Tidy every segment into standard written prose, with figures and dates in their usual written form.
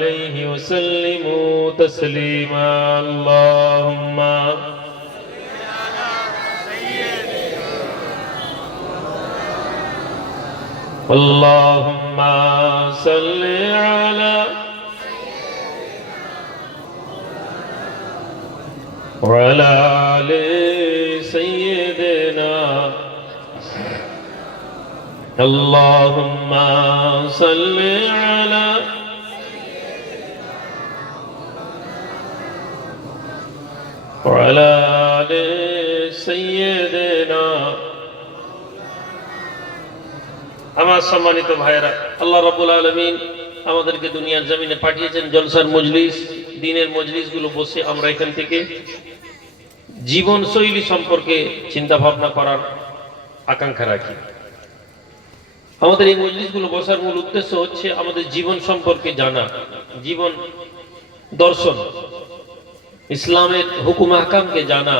عليه وسلموا تسليما اللهم اللهم صل على وعلى آل سيدنا اللهم صل على وعلى آل سيدنا আমার সম্মানিত ভাইরা, আল্লাহ রাব্বুল আলামিন আমাদেরকে দুনিয়ার জমিনে পাঠিয়েছেন জলসার মজলিস, দ্বীনের মজলিসগুলো বসে আমরা এখান থেকে জীবনশৈলী সম্পর্কে চিন্তা ভাবনা করার আকাঙ্ক্ষা রাখি। আমাদের এই মজলিসগুলো বসার মূল উদ্দেশ্য হচ্ছে আমাদের জীবন সম্পর্কে জানা, জীবন দর্শন, ইসলামের হুকুম আহকামকে জানা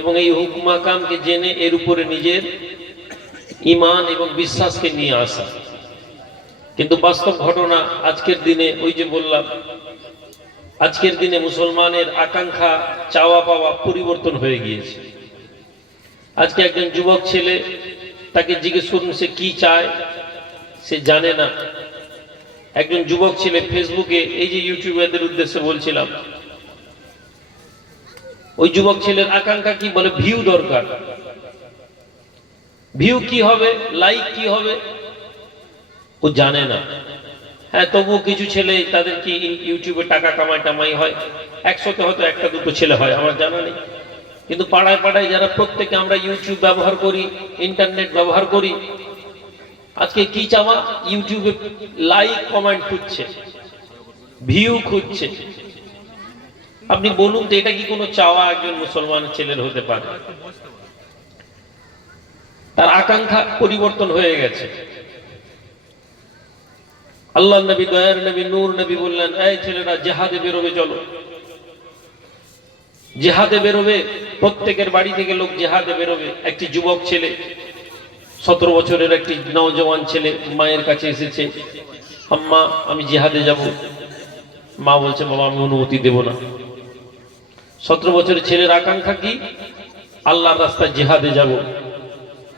এবং এই হুকুম আহকামকে জেনে এর উপরে নিজের ঈমান এবং বিশ্বাসকে নিয়ে আসা। কিন্তু বাস্তব ঘটনা আজকের দিনে, ওই যে বললাম, আজকের দিনে মুসলমানের আকাঙ্ক্ষা, চাওয়া পাওয়া পরিবর্তন হয়ে গিয়েছে। আজকে একজন যুবক ছেলে, তাকে জিজ্ঞেস করুন সে কি চায়, সে জানে না। একজন যুবক ছেলে ফেসবুকে, এই যে ইউটিউবারদের উদ্দেশ্যে বলছিলাম, ওই যুবক ছেলের আকাঙ্ক্ষা কি, বলে ভিউ দরকার। ভিউ কি হবে, লাইক কি হবে, ও জানে না। হ্যাঁ, তবুও কিছু ছেলে তাদের কি ইউটিউবে টাকা কামাই হয়, 100তে হয়তো একটা দুটো ছেলে হয়, আমার জানা নেই। কিন্তু পাড়ায় পাড়ায় যারা প্রত্যেকে আমরা ইউটিউব ব্যবহার করি, ইন্টারনেট ব্যবহার করি, আজকে কি চাওয়া, ইউটিউবে লাইক কমেন্ট খুঁজছে, ভিউ খুঁজছে। আপনি বলুন তো, এটা কি কোনো চাওয়া একজন মুসলমান ছেলের হতে পারে? তার আকাঙ্ক্ষা পরিবর্তন হয়ে গেছে। আল্লাহ নবী, দয়ার নবী, নূর নবী বললেন, এই ছেলেরা জিহাদে বেরোবে, চলো জিহাদে বেরোবে। প্রত্যেকের বাড়ি থেকে লোক জিহাদে বেরোবে। একটি যুবক ছেলে, 17 বছরের একটি নওজওয়ান ছেলে মায়ের কাছে এসেছে, আম্মা আমি জিহাদে যাব। মা বলছে, বাবা আমি অনুমতি দেব না। 17 বছরের ছেলের আকাঙ্ক্ষা কি, আল্লাহর রাস্তায় জিহাদে যাব।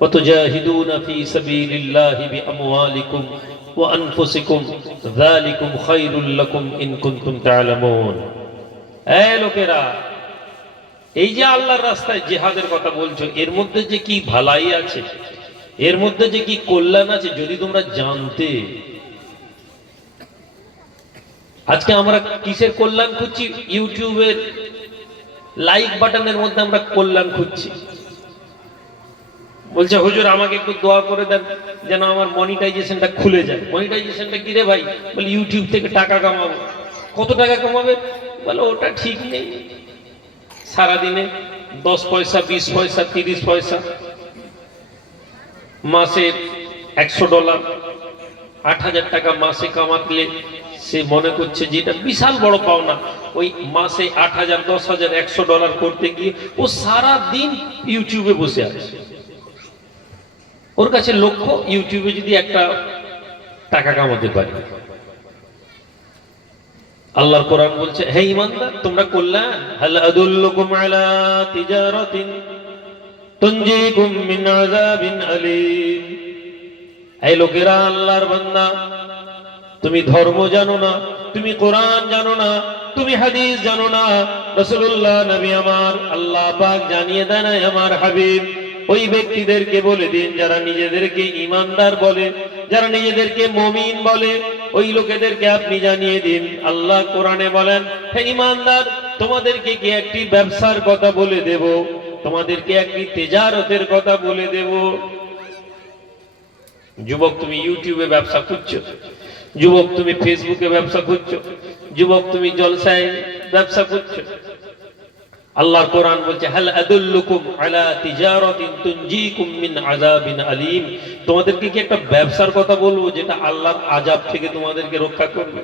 وتجاهدون في سبيل الله بأموالكم وأنفسكم ذلكم خير لكم إن كنتم تعلمون। এই লোকেরা, এই যে আল্লাহর রাস্তায় জিহাদের কথা বলছো, এর মধ্যে যে কি ভালাই আছে, এর মধ্যে যে কি কল্যাণ আছে, যদি তোমরা জানতে। আজকে আমরা কিসের কল্যাণ খুঁজছি? ইউটিউবের লাইক বাটনের মধ্যে আমরা কল্যাণ খুঁজছি। বলছে, হুজুর আমাকে একটু দোয়া করে দেন যেন আমার মনিটাইজেশনটা খুলে যায়। মনিটাইজেশনটা কি রে ভাই? বলে ইউটিউব থেকে টাকা কামাবো। কত টাকা কামাবে? বলে ওটা ঠিক নেই, সারাদিনে 10 পয়সা, 20 পয়সা, 30 পয়সা, মাসে $100, 8,000 টাকা মাসে কামাতলে সে মনে করছে যে এটা বিশাল বড় পাওনা। ওই মাসে 8,000, 10,000, $100 করতে গিয়ে ও সারা দিন ইউটিউবে বসে আছে। ওর কাছে লক্ষ্য, ইউটিউবে যদি একটা টাকা কামাতে পারে। আল্লাহর কোরআন বলছে, হে ঈমানদার, তোমরা কল্যাণ, হাল আদুল্লুকুম আলা তিজারাতিন তুনজিকুম মিন আযাবিন আলীম। এই লোকেরা, আল্লাহর বান্দা, তুমি ধর্ম জানো না, তুমি কোরআন জানো না, তুমি হাদিস জানো না। রাসূলুল্লাহ নবী আমার, আল্লাহ পাক জানিয়ে দেন আমার হাবিব, ওই ব্যক্তিদেরকে বলে দিন যারা নিজেদেরকে ঈমানদার বলে, যারা নিজেদেরকে মুমিন বলে, ওই লোকেদেরকে আপনি জানিয়ে দিন। আল্লাহ কোরআনে বলেন, হে ঈমানদার, তোমাদেরকে কি একটি ব্যবসার কথা বলে দেব, তোমাদেরকে একটি তিজারতের কথা বলে দেব। যুবক, তুমি ইউটিউবে ব্যবসা খুঁজছো, যুবক তুমি ফেসবুকে ব্যবসা খুঁজছো, যুবক তুমি জলসায় ব্যবসা খুঁজছো। আল্লাহর কোরআন বলছে, হাল আদুল্লুকুম আলা তিজারাতিন তুনজিকুম মিন আযাবিন আলীম। তোমাদেরকে কি একটা ব্যবসার কথা বলবো যেটা আল্লাহর আযাব থেকে তোমাদেরকে রক্ষা করবে?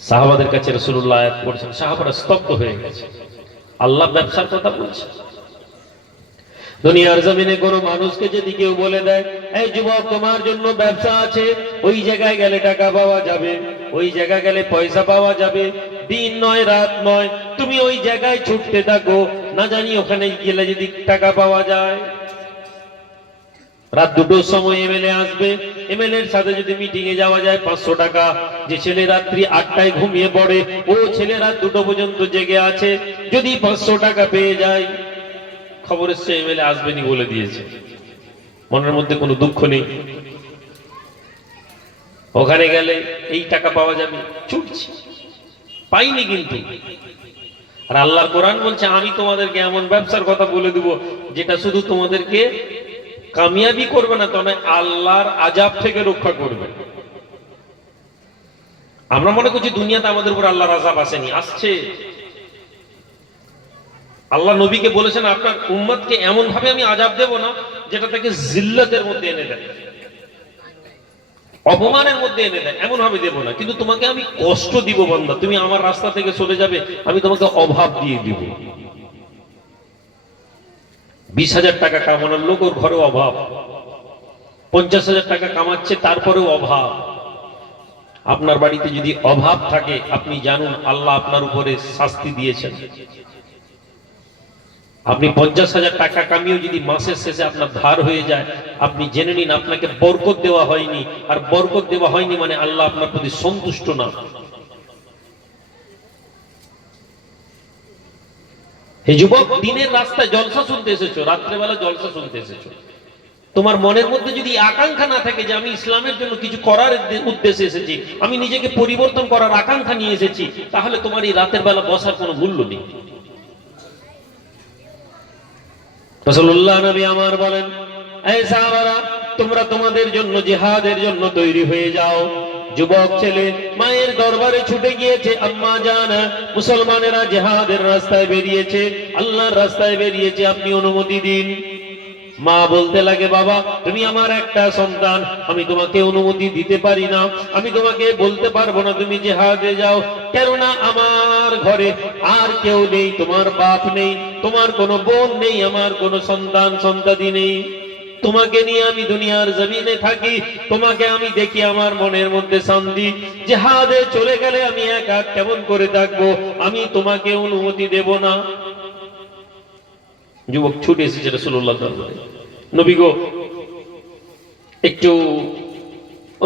সাহাবাদের কাছে রাসূলুল্লাহ আয়াত পড়ছেন, সাহাবারা স্তব্ধ হয়ে গেছে। আল্লাহ ব্যবসার কথা বলছে। দুনিয়ার জমিনে কোনো মানুষকে যদি কেউ বলে দেয়, এই যুবক, তোমার জন্য ব্যবসা আছে, ওই জায়গায় গেলে টাকা পাওয়া যাবে, ওই জায়গায় গেলে পয়সা পাওয়া যাবে, দিন নয় রাত নয় তুমি ওই জায়গায় ছুটতে থাকো, না জানি ওখানে গেলে যদি টাকা পাওয়া যায়। রাত 2টোর সময় এমএলএ আসবে, এমএলএ এর সাথে যদি মিটিং এ যাওয়া যায় 500 টাকা। যে ছেলে রাত্রি 8টায় ঘুমিয়ে পড়ে, ও ছেলে রাত 2টো পর্যন্ত জেগে আছে, যদি 500 টাকা পেয়ে যায়, খবর এসছে এমএলএ আসবেনি বলে দিয়েছে, মনের মধ্যে কোনো দুঃখ নেই। ওখানে গেলে এই টাকা পাওয়া যাবে, ছুটছি, পাইনি কিন্তু। আর আল্লাহর কোরআন বলছে, আমি তোমাদেরকে এমন ব্যবসার কথা বলে দিব যেটা শুধু তোমাদেরকে কামিয়াবি করবে না, তবে আল্লাহর আযাব থেকে রক্ষা করবে। আমরা মনে করছি দুনিয়াতে আমাদের উপর আল্লাহর আযাব আসেনি, আসছে। আল্লাহ নবীকে বলেছেন, আপনার উম্মতকে এমন ভাবে আমি আযাব দেব না যেটা তাকে জিল্লাতের মধ্যে এনে দেয়, অপমানের মধ্যে এনে দেয়, এমন ভাবে দেব না, কিন্তু তোমাকে আমি কষ্ট দিব বান্দা, তুমি আমার রাস্তা থেকে সরে যাবে, আমি তোমাকে অভাব দিয়ে দিব। 20,000 টাকা কামানোর লোক, ওর ঘরে অভাব, 50,000 টাকা কামাচ্ছে তারপরেও অভাব। আপনার বাড়িতে যদি অভাব থাকে, আপনি জানুন আল্লাহ আপনার উপরে শাস্তি দিয়েছেন। আপনি 50,000 টাকা কামিয়েও যদি মাসের শেষে আপনার ধার হয়ে যায়, আপনি জেনে নিন আপনাকে বরকত দেওয়া হয়নি, আর বরকত দেওয়া হয়নি মানে আল্লাহ আপনার প্রতি সন্তুষ্ট না। হে যুবক, দিনের রাস্তায় জলসা শুনতে এসেছো, রাত্রেবেলা জলসা শুনতে এসেছো, তোমার মনের মধ্যে যদি আকাঙ্ক্ষা না থাকে যে আমি ইসলামের জন্য কিছু করার উদ্দেশ্যে এসেছি, আমি নিজেকে পরিবর্তন করার আকাঙ্ক্ষা নিয়ে এসেছি, তাহলে তোমার এই রাতের বেলা বসার কোনো মূল্য নেই। রাসূলুল্লাহ নবী আমার বলেন, এই সাহাবারা, তোমরা তোমাদের জন্য জিহাদের জন্য তৈরি হয়ে যাও। যুবক ছেলে মায়ের দরবারে ছুটে গিয়েছে, আম্মা জান, মুসলমানেরা জিহাদের রাস্তায় বেরিয়েছে, আল্লাহর রাস্তায় বেরিয়েছে, আপনি অনুমতি দিন। মা বলতে লাগে, বাবা তুমি আমার একটা সন্তান, আমি তোমাকে অনুমতি দিতে পারি না, আমি তোমাকে বলতে পারবো না তুমি জিহাদে যাও, কেননা আমার ঘরে আর কেউ নেই, তোমার বাপ নেই, তোমার কোনো বোন নেই, আমার কোনো সন্তান সন্ততি নেই, তোমাকে নিয়ে আমি দুনিয়ার জমিনে থাকি, তোমাকে আমি দেখি আমার মনের মধ্যে শান্তি, জিহাদে চলে গেলে আমি একা কেমন করে থাকবো, আমি তোমাকে অনুমতি দেব না। যুবক ছুটে এসেছে রাসূলুল্লাহ দরবারে, নবী গো একটু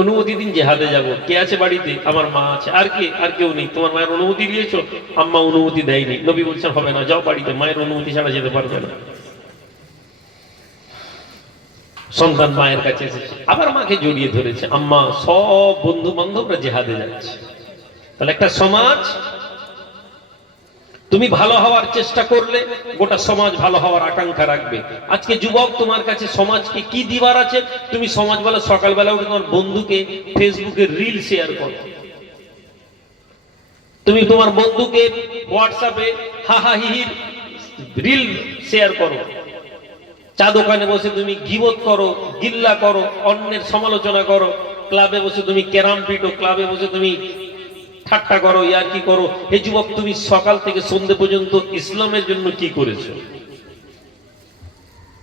অনুমতি দিন, জিহাদে যাব। কে আছে বাড়িতে? আমার মা আছে। আর কে? আর কেউ নেই। তোমার মায়ের অনুমতি দিয়েছো? আম্মা অনুমতি দেয়নি। নবী বলছেন, হবে না, যাও বাড়িতে, মায়ের অনুমতি ছাড়া যেতে পারবে না। সন্তান মায়ের কাছে এসেছে, আবার মাকে জড়িয়ে ধরেছে, আম্মা সব বন্ধু বান্ধবরা জিহাদে যাচ্ছে। তাহলে একটা সমাজ, তুমি ভালো হওয়ার চেষ্টা করলে গোটা সমাজ ভালো হওয়ার আকাঙ্ক্ষা রাখবে। আজকে যুবক, তোমার কাছে সমাজকে কি দিবার আছে? তুমি সমাজবেলা সকালবেলা উঠে তোমার বন্ধুকে ফেসবুকে রিল শেয়ার করো, তুমি তোমার বন্ধুকে হোয়াটসঅ্যাপে হাহা হিহির রিল শেয়ার করো, চা দোকানে বসে তুমি গীবত করো, গিল্লা করো, অন্যের সমালোচনা করো, ক্লাবে বসে তুমি ক্যারাম পিটো, ক্লাবে বসে তুমি ঠাট্টা করো, ইয়ার্কি করো। হে যুবক, তুমি সকাল থেকে সন্ধ্যে পর্যন্ত ইসলামের জন্য কি করেছো?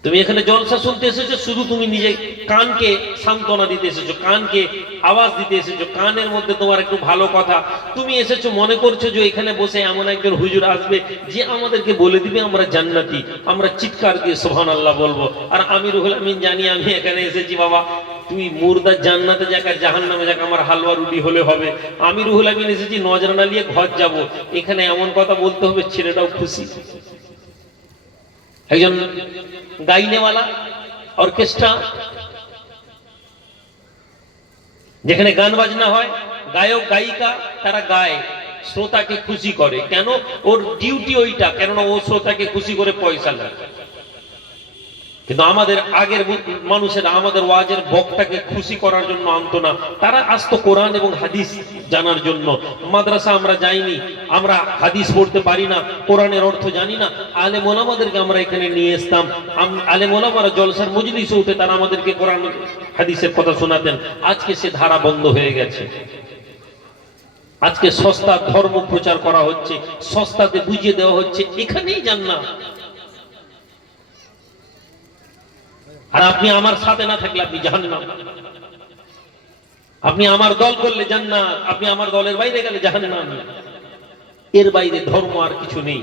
তুমি এখানে জলসা শুনতে এসেছো, শুধু তুমি নিজে কানকে সান্ত্বনা দিতে এসেছো, কানকে আওয়াজ দিতে এসেছো, কানের মধ্যে তোমার একটু ভালো কথা, তুমি এসেছো মনে করছো যে এখানে বসে এমন একজন হুজুর আসবে যে আমাদেরকে বলে দিবে আমরা জান্নাতি, আমরা চিৎকার দিয়ে সুবহানাল্লাহ বলবো। আর আমি রুহুল আমিন জানি আমি এখানে এসেছি, বাবা তুই মুর্দা জান্নাতে যাক আর জাহান্নামে যাক, আমার হালুয়া রুটি হলে হবে। আমি রুহুল আমিন এসেছি নজরানা নিয়ে ঘর যাব, এখানে এমন কথা বলতে হবে ছেলেটাও খুশি। একজন গাইনেওয়ালা অর্কেস্ট্রা, যেখানে গান বাজনা হয়, গায়ক গায়িকা তারা গায়, শ্রোতাকে খুশি করে। কেন? ওর ডিউটি ওইটা, কেননা ও শ্রোতাকে খুশি করে পয়সা নেয়। কিন্তু আমাদের আগের মানুষেরা আমাদের ওয়াজের বক্তাকে খুশি করার জন্য আনতো না, তারা আসতো কোরআন এবং হাদিস জানার জন্য। মাদ্রাসা আমরা যাইনি, আমরা হাদিস পড়তে পারি না, কোরআনের অর্থ জানি না, আলেম ওলামাদেরকে আমরা এখানে নিয়ে আসতাম। আলেম ওলামারা জলসার মজলিসে উঠে তারা আমাদেরকে কোরআন হাদিসের কথা শোনাতেন। আজকে সে ধারা বন্ধ হয়ে গেছে। আজকে সস্তা ধর্ম প্রচার করা হচ্ছে, সস্তাতে বুঝিয়ে দেওয়া হচ্ছে, এখানেই জান্নাত। আর আপনি আমার সাথে না থাকলে আপনি জাহান্নাম। আপনি আমার দল করলে জান্নাত, আপনি আমার দলের বাইরে গেলে জাহান্নাম। এর বাইরে ধর্ম আর কিছু নেই।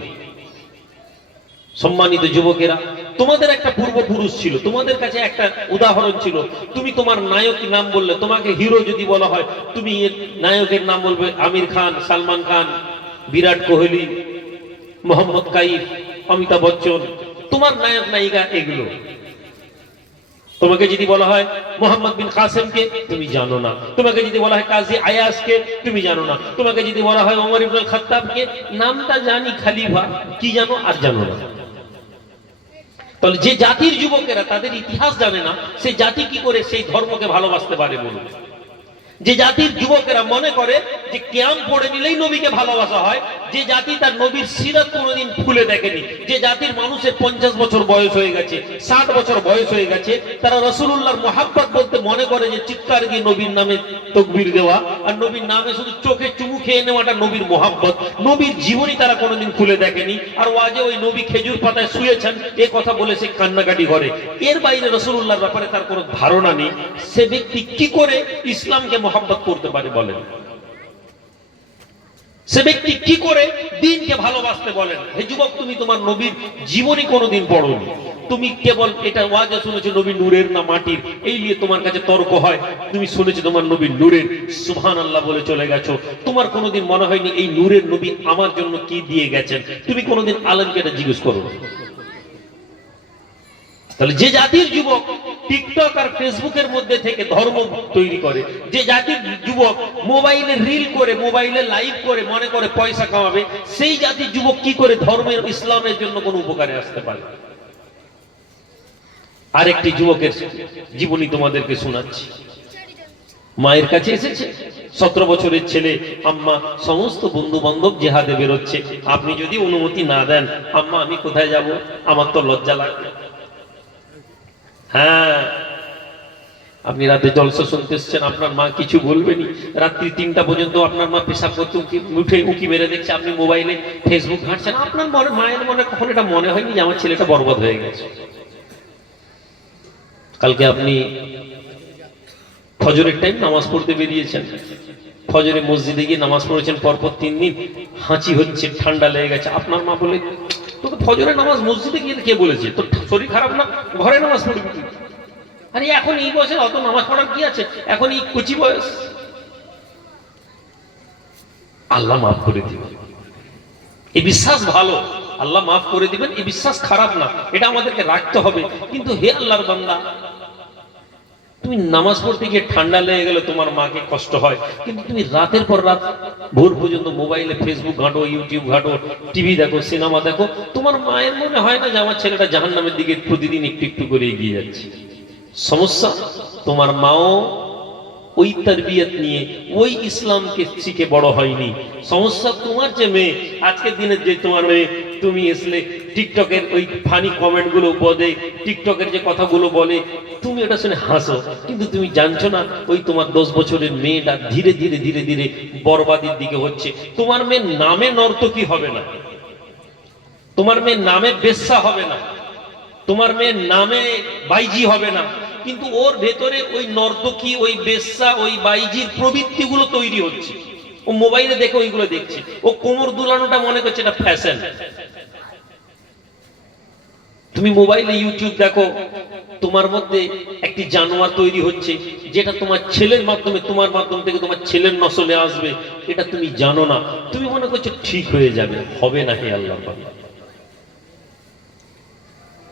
সম্মানিত যুবকেরা, তোমাদের একটা পূর্বপুরুষ ছিল, তোমাদের কাছে একটা উদাহরণ ছিল। তুমি তোমার নায়ক নাম বললে, তোমাকে হিরো যদি বলা হয়, তুমি নায়কের নাম বলবে আমির খান, সালমান খান, বিরাট কোহলি, মোহাম্মদ কাইফ, অমিতাভ বচ্চন, তোমার নায়ক নায়িকা এগুলো। তোমাকে যদি বলা হয় মোহাম্মদ বিন কাসেমকে, তুমি জানো না। তোমাকে যদি বলা হয় কাজী আয়াজকে, তুমি জানো না। তোমাকে যদি বলা হয় ওমর ইবনুল খাত্তাবকে, নামটা জানি খালিফা, কি জানো আর জানো না। তাহলে যে জাতির যুবকেরা তাদের ইতিহাস জানে না, সেই জাতি কি করে সেই ধর্মকে ভালোবাসতে পারে বলুন? যে জাতির যুবকেরা মনে করে যে কিয়াম পড়ে নিলেই নবীকে ভালোবাসা হয়, যে জাতি তার নবীর সিরাত কোনোদিন খুলে দেখেনি, যে জাতির মানুষের 50 বছর বয়স হয়ে গেছে, 60 বছর বয়স হয়ে গেছে, তারা রাসূলুল্লাহর মুহাব্বত বলতে মনে করে যে চিৎকার দিয়ে নবীর নামে তাকবীর দেওয়া আর নবীর নামে শুধু চোখে চুমু খেয়ে নেওয়াটা নবীর মুহাব্বত। নবীর জীবনী তারা কোনোদিন খুলে দেখেনি। আর ওয়াজে ওই নবী খেজুর পাতায় শুয়েছেন এই কথা বলে সে কান্নাকাটি করে। এর বাইরে রাসূলুল্লাহর ব্যাপারে তার কোনো ধারণা নেই। সে ব্যক্তি কি করে ইসলামকে মুহাব্বত করতে পারে বলেন? সে ব্যক্তি কি করে দ্বীনকে ভালোবাসতে বলেন? হে যুবক, তুমি তোমার নবীর জীবনী কোনোদিন পড়োনি। তুমি কেবল এটা ওয়াজে শুনেছো নবী নূরের না মাটির, এই নিয়ে তোমার কাছে তর্ক হয়। তুমি শুনেছো তোমার নবী নূরের, সুবহানাল্লাহ বলে চলে গেছো। তোমার কোনোদিন মনে হয়নি এই নূরের নবী আমার জন্য কি দিয়ে গেছেন? তুমি কোনোদিন আলেমকে এটা জিজ্ঞেস করো। তাহলে যে জাতির যুবক টিকটক আর ফেসবুকের মধ্যে থেকে ধর্ম তৈরি করে, যে জাতির যুবক মোবাইলে রিল করে, মোবাইলে লাইভ করে মনে করে পয়সা কামাবে, সেই জাতির যুবক কি করে ধর্মের ইসলামের জন্য কোনো উপকারে আসতে পারে? আরেকটি যুবকের জীবনী তোমাদেরকে শোনাচ্ছি। মায়ের কাছে এসেছে, 17 বছরের ছেলে, আম্মা সমস্ত বন্ধু বান্ধব জেহাদে বেরোচ্ছে, আপনি যদি অনুমতি না দেন, আম্মা আমি কোথায় যাব? আমার তো লজ্জা লাগবে। হ্যাঁ, আপনি রাতে জলসা শুনতে এসছেন, আপনার মা কিছু বলবেনি। রাত্রি 3টা পর্যন্ত আপনার মা পেশাব করতে উঠে উকি মেরে দেখছে, আপনি মোবাইলে ফেসবুক ঘাঁটছেন। আপনার মায়ের মনে কখন এটা মনে হয়নি যে আমার ছেলেটা বরবাদ হয়ে গেছে? কালকে আপনি ফজরের টাইম নামাজ পড়তে বেরিয়েছেন, ফজরে মসজিদে গিয়ে নামাজ পড়েছেন, পরপর 3 দিন হাঁচি হচ্ছে, ঠান্ডা লেগে গেছে। আপনার মা বলে, তোকে ফজরের নামাজ মসজিদে গিয়ে কে বলেছে? তোর শরীর খারাপ না, ঘরে নামাজ পড়বি তুই। আরে এখন এই বয়সে অত নামাজ পড়ার কি আছে? এখন এই কচি বয়স। আল্লাহ মাফ করে দিবেন, এই বিশ্বাস ভালো। আল্লাহ মাফ করে দিবেন, এই বিশ্বাস খারাপ না, এটা আমাদেরকে রাখতে হবে। কিন্তু হে আল্লাহর বান্দা, তুমি নামাজ পড়তে গিয়ে ঠান্ডা লেগে গেলে তোমার মাকে কষ্ট হয়, কিন্তু তুমি রাতের পর রাত ভোর পর্যন্ত মোবাইলে ফেসবুক ঘাঁটো, ইউটিউব ঘাঁটো, টিভি দেখো, সিনেমা দেখো, তোমার মায়ের মনে হয় না যে আমার ছেলেটা জাহান্নামের দিকে প্রতিদিন একটু একটু করে এগিয়ে যাচ্ছে? সমস্যা তোমার মাও ওই তারবিয়ত নিয়ে ওই ইসলামকে শিখে বড় হয়নি। সমস্যা তোমার যে মেয়ে, আজকের দিনে যে তোমার মেয়ে, তুমি এসলে টিকটকের ওই ফানি কমেন্ট গুলো বলে, টিকটকের যে কথাগুলো বলে, তুমি এটা শুনে হাসো, কিন্তু তুমি জানছো না ওই তোমার 10 বছরের মেয়েটা ধীরে ধীরে ধীরে ধীরে বরবাদির দিকে হচ্ছে। তোমার মেয়ের নামে নর্তকী হবে না, তোমার মেয়ের নামে বেশ্যা হবে না, তোমার মেয়ের নামে বাইজি হবে না, কিন্তু ওর ভেতরে ওই নর্তকী, ওই বেশ্যা, ওই বাইজির প্রবৃত্তিগুলো তৈরি হচ্ছে। ও মোবাইলে দেখে ওইগুলো দেখছে, ও কোমর দুলানোটা মনে করছে এটা ফ্যাশন। তুমি মোবাইলে ইউটিউব দেখো, তোমার মধ্যে একটি জানোয়ার তৈরি হচ্ছে, যেটা তোমার ছেলের মাধ্যমে, তোমার মাধ্যম থেকে তোমার ছেলের নসলে আসবে, এটা তুমি জানো না। তুমি মনে করছো ঠিক হয়ে যাবে, হবে না। হে আল্লাহ,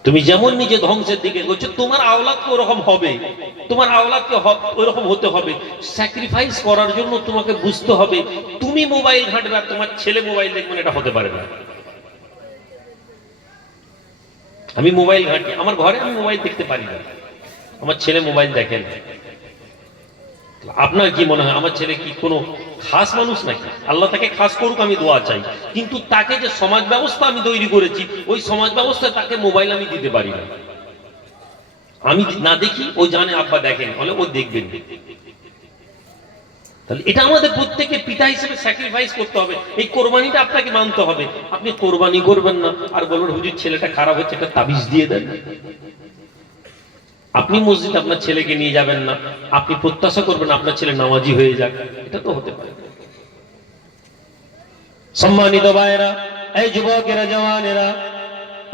তুমি যেমন নিজে ধ্বংসের দিকে করছো, তোমার আওলাদকে ওরকম হবে, তোমার আওলাদকে ওরকম হতে হবে। স্যাক্রিফাইস করার জন্য তোমাকে বুঝতে হবে, তুমি মোবাইল ঘাঁটবে আর তোমার ছেলে মোবাইল দেখবেন, এটা হতে পারে না। আমি মোবাইল ঘাঁটি, আমার ঘরে আমি মোবাইল দেখতে পারি না, আমার ছেলে মোবাইল দেখেন। আপনার কি মনে হয় আমার ছেলে কি কোনো খাস মানুষ নাকি? আল্লাহ তাকে খাস করুক, আমি দোয়া চাই, কিন্তু তাকে যে সমাজ ব্যবস্থা আমি তৈরি করেছি, ওই সমাজ ব্যবস্থায় তাকে মোবাইল আমি দিতে পারি না। আমি না দেখি, ও জানে আব্বা দেখেন, বলে ও দেখবেন। তাহলে এটা আমাদের প্রত্যেকের পিতা হিসেবে স্যাক্রিফাইস করতে হবে, এই কোরবানিটা আপনাকে মানতে হবে। আপনি কোরবানি করবেন না আর বলবেন হুজুর ছেলেটা খারাপ হচ্ছে, একটা তাবিজ দিয়ে দেন। আপনি মসজিদে আপনার ছেলেকে নিয়ে যাবেন না, আপনি প্রত্যাশা করবেন আপনার ছেলে নামাজি হয়ে যাক, এটা তো হতে পারে না। সম্মানিত ভাইয়েরা, এই যুবকেরা, জওয়ানেরা,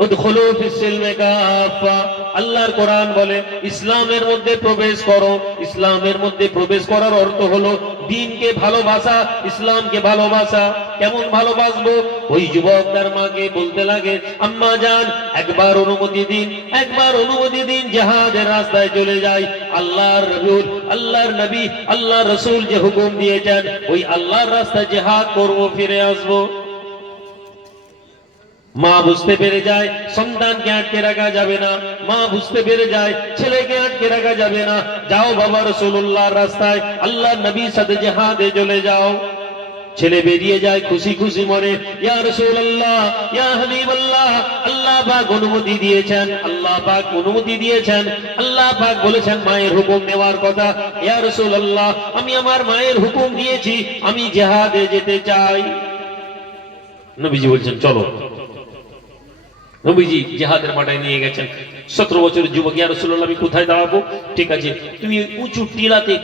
উদখুলু ফিস সিলমি কাফা, আল্লাহর কোরআন বলে ইসলামের মধ্যে প্রবেশ করো। ইসলামের মধ্যে প্রবেশ করার অর্থ হলো দ্বীনকে ভালোবাসা, ইসলামকে ভালোবাসা। কেমন ভালোবাসবো? ওই যুবক তার মাকে বলতে লাগে, আম্মা জান, একবার অনুমতি দিন, একবার অনুমতি দিন, জিহাদের রাস্তায় চলে যাই। আল্লাহর রাসূল, আল্লাহর নবী, আল্লাহর রাসূল যে হুকুম দিয়েছেন, ওই আল্লাহর রাস্তায় জিহাদ করব, ফিরে আসবো। মা বুঝতে পেরে যায় সন্তানকে আটকে রাখা যাবে না, মা বুঝতে পেরে যায় ছেলেকে আটকে রাখা যাবে না। যাও বাবা, রাসূলুল্লাহর রাস্তায়, আল্লাহর নবীর সাথে জিহাদে চলে যাও। ছেলে বেরিয়ে যায় খুশি খুশি মনে, ইয়া রাসূলুল্লাহ, ইয়া হাবিবাল্লাহ, আল্লাহ পাক অনুমতি দিয়েছেন, আল্লাহ পাক অনুমতি দিয়েছেন, আল্লাহ পাক বলেছেন মায়ের হুকুম নেওয়ার কথা। ইয়া রাসূলুল্লাহ, আমি আমার মায়ের হুকুম দিয়েছি, আমি জিহাদে যেতে চাই। নবীজি বলছেন চলো। নবীজি জিহাদের মাঠে নিয়ে গেছেন। 17 বছরের যুবক, ইয়া রাসূলুল্লাহ, আমি কোথায় দাঁড়াবো? ঠিক আছে, তুমি উঁচু টিলাতে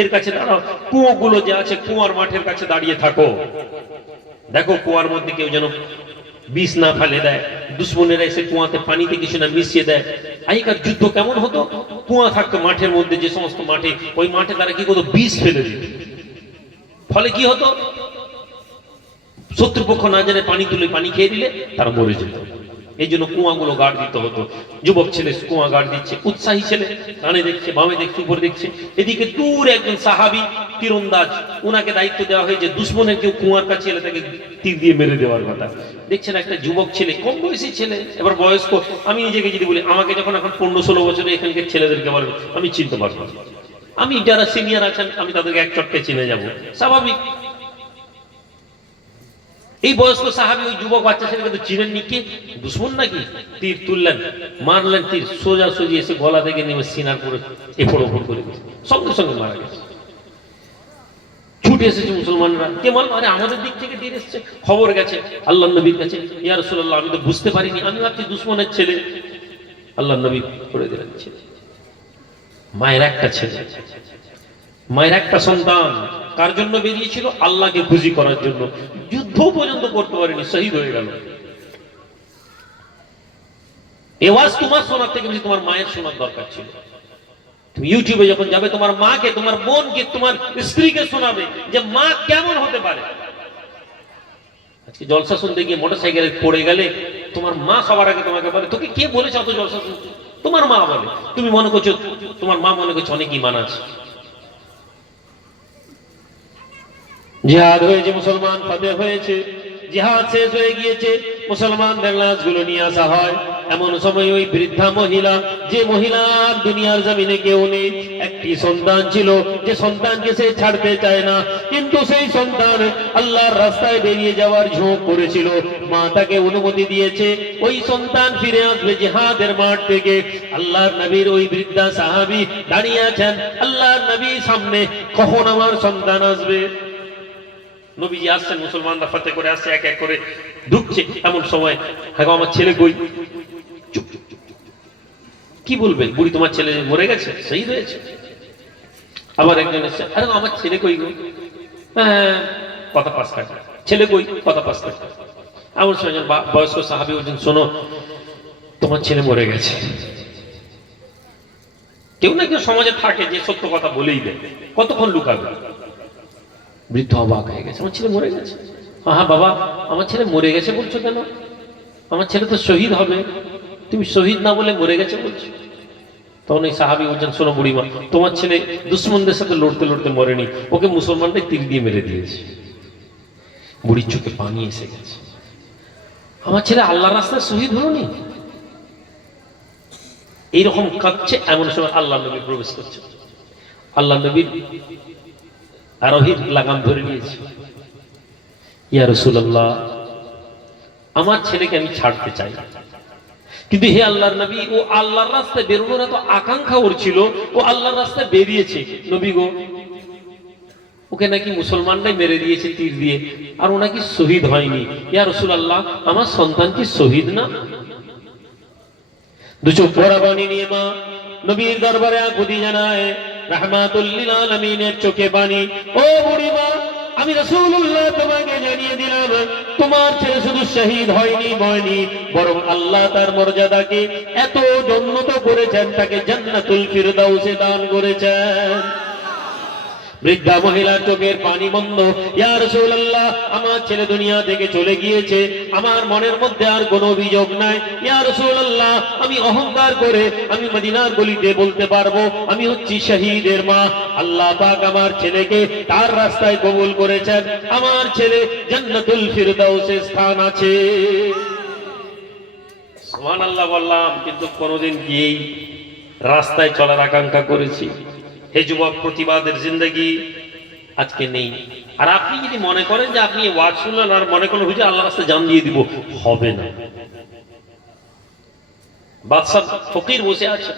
এর কাছে দাঁড়াও, কুয়োগুলো যে আছে কুয়ার মাঠের কাছে দাঁড়িয়ে থাকো। দেখো কুয়ার মধ্যে কেউ যেন বিষ না ফেলে দেয়, দুশ্মনেরা এসে কুয়াতে পানিতে কিছু না মিশিয়ে দেয়। আগেকার যুদ্ধ কেমন হতো? কুয়া থাকতো মাঠের মধ্যে, যে সমস্ত মাঠে, ওই মাঠে তারা কি করতো? বিষ ফেলে দিত। ফলে কি হতো? শত্রুপক্ষ না জানে পানি তুলে পানি খেয়ে দিলে তারা মরে যেত। এই জন্য কুয়াগুলো গার্ড দিতে হতো। যুবক ছেলে কুয়া গার্ড দিচ্ছে, উৎসাহী ছেলে, ডানে দেখছে, বামে দেখছে, উপরে দেখছে। এদিকে দূরে একজন সাহাবী তীরন্দাজ, উনাকে দায়িত্ব দেওয়া হয়েছে দুশ্মনের কেউ কুয়ার কাছে এলে তাকে তীর দিয়ে মেরে দেওয়ার কথা। দেখছেন একটা যুবক ছেলে, কম বয়সী ছেলে, এবার বয়স্ক। আমি নিজেকে যদি বলি, আমাকে যখন এখন 15-16 বছরে এখানকার ছেলেদেরকে বলেন, আমি চিনতে পারবো না। আমি যারা সিনিয়র আছেন আমি তাদেরকে এক চটকে চিনে যাব, স্বাভাবিক। এই বয়স্ক সাহাবী ওই যুবক বাচ্চা ছেলেকে তো চিনেননি, কে দুশ্মন নাকি? তীর তুললেন, মারলেন, তীর সোজা সোজি এসে গলা থেকে নেমে সিনার পরে এফোড় ওপর করে গেছে, সঙ্গে সঙ্গে মারা গেছে। ছুটে এসেছে মুসলমানরা, কে বল, আরে আমাদের দিক থেকে তীর এসেছে, খবর গেছে আল্লাহর নবীর কাছে। ইয়া রাসূলুল্লাহ, আমি তো বুঝতে পারিনি, আমি ভাবছি দুশ্মনের ছেলে। আল্লাহর নবী করে দিলেন ছেলে। মায়ের একটা ছেলে, মায়ের একটা সন্তান, কার জন্য বেরিয়েছিল? আল্লাহকে খুশি করার জন্য। যুদ্ধ পর্যন্ত করতে পারেনি, শহীদ হয়ে গেল। এই ওয়াজ তোমার শোনার থেকে বেশি তোমার মায়ের শোনার দরকার ছিল। তুমি ইউটিউবে যখন যাবে, তোমার মাকে, তোমার বোনকে, তোমার স্ত্রীকে শোনাবে যে মা কেমন হতে পারে। আজকে জলসা শুনতে গিয়ে মোটরসাইকেলে পড়ে গেলে তোমার মা সবার আগে তোমাকে বলে, তোকে কে বলেছে অত জলসা শুনতে? তোমার মা বলে। তুমি মনে করছো, তোমার মা মনে করছো অনেক ঈমান আছে। জিহাদ হয়েছে, মুসলমান ফাতেহ হয়েছে, জিহাদ শেষ হয়ে গিয়েছে, মুসলমানদের লাশগুলো নিয়ে আসা হয়। এমন সময় ওই বৃদ্ধা মহিলা, যে মহিলার দুনিয়ার জমিনে কেউ নেই, একটি সন্তান ছিল, যে সন্তানকে সে ছাড়তে চায় না, কিন্তু সেই সন্তান আল্লাহর রাস্তায় বেরিয়ে যাওয়ার ঝোঁক করেছিল। মা তাকে অনুমতি দিয়েছে, ওই সন্তান ফিরে আসবে জিহাদের মাঠ থেকে। আল্লাহর নবীর ওই বৃদ্ধা সাহাবী দাঁড়িয়ে আছেন আল্লাহর নবীর সামনে, কখন আমার সন্তান আসবে? নবীজি আসছেন, মুসলমানরা ফাতে করে আসছে, এক এক করে ঢুকছে। এমন সময়, হ্যাঁ আমার ছেলে কই? কি বলবে? বুড়ি, তোমার ছেলে মরে গেছে, শহীদ হয়েছে। আবার একজন এসছে, আরে আমার ছেলে কই গো? হ্যাঁ, কথা পাস কাটা। ছেলে কই? কথা পাস কাটা। এমন সময় বয়স্ক সাহাবী বলছেন, শোনো, তোমার ছেলে মরে গেছে। কেউ না কেউ সমাজে থাকে যে সত্য কথা বলেই দেয়, কতক্ষণ লুকাবে? বৃদ্ধ অবাক হয়ে গেছে, আমার ছেলে মরে গেছে? হ্যাঁ বাবা, আমার ছেলে মরে গেছে বলছো কেন? আমার ছেলে তো শহীদ হবে, তুমি শহীদ না বলে মরে গেছে বলছো। তখন এই সাহাবী বলছেন, শোনো বুড়িমা, তোমার ছেলে দুশ্মনদের সাথে লড়তে লড়তে মরেনি, ওকে মুসলমানদের তীর দিয়ে মেরে দিয়েছে। বুড়ির চোখে পানি এসে গেছে, আমার ছেলে আল্লাহর রাস্তায় শহীদ হলো নি। এইরকম কাঁদছে, এমন সময় আল্লাহ নবী প্রবেশ করছে। আল্লাহ নবীর আরোহীর লাগাম ধরে নিয়েছে। ইয়া রাসূলুল্লাহ, আমার ছেলেকে আমি ছাড়তে চাই, কিন্তু হে আল্লাহর নবী, ও আল্লাহর রাস্তায় বেরোনোর এত আকাঙ্ক্ষা ওর ছিল, ও আল্লাহর রাস্তায় বেরিয়েছে। নবী গো, ওকে নাকি মুসলমানরাই মেরে দিয়েছে তীর দিয়ে, আর ও নাকি শহীদ হয়নি। ইয়া রাসূলুল্লাহ, আমার সন্তান কি শহীদ না? দু চোখ ভরা পানি নিয়ে মা নবীর দরবারে আকুতি জানায়, রাহমাতুল লিল আলামিনের চোখে পানি। ও বুড়িমা, আমি রাসূলুল্লাহ তোমাকে জানিয়ে দিলাম, তোমার ছেলে শুধু শহীদ হয়নি বরং আল্লাহ তার মর্যাদাকে এত উন্নত করেছেন, তাকে জান্নাতুল ফিরদাউসে দান করেছেন। বৃদ্ধা মহিলার চোখের পানি বন্ধ। ইয়া রাসূলুল্লাহ, আমার ছেলে দুনিয়া থেকে চলে গিয়েছে, আমার মনের মধ্যে আর কোনো অভিযোগ নাই। ইয়া রাসূলুল্লাহ, আমি অহংকার করে আমি মদিনার গলিতে বলতে পারবো আমি হচ্ছি শহীদের মা। আল্লাহ পাক আমার ছেলেকে তার রাস্তায় কবুল করেছেন, আমার ছেলে জান্নাতুল ফিরদাউসে স্থান আছে। সুবহানাল্লাহ বললাম, কিন্তু কোনোদিন কি এই রাস্তায় চলার আকাঙ্ক্ষা করেছি? হে যুবক, প্রতিবাদের জিন্দগি আজকে নেই। আর আপনি যদি মনে করেন যে আপনি ওয়াজ শুনলেন আর মনে করেন হুজুর আল্লাহর রাস্তায় জান দিয়ে দিব, হবে না। বাদশা ফকির বসে আছে,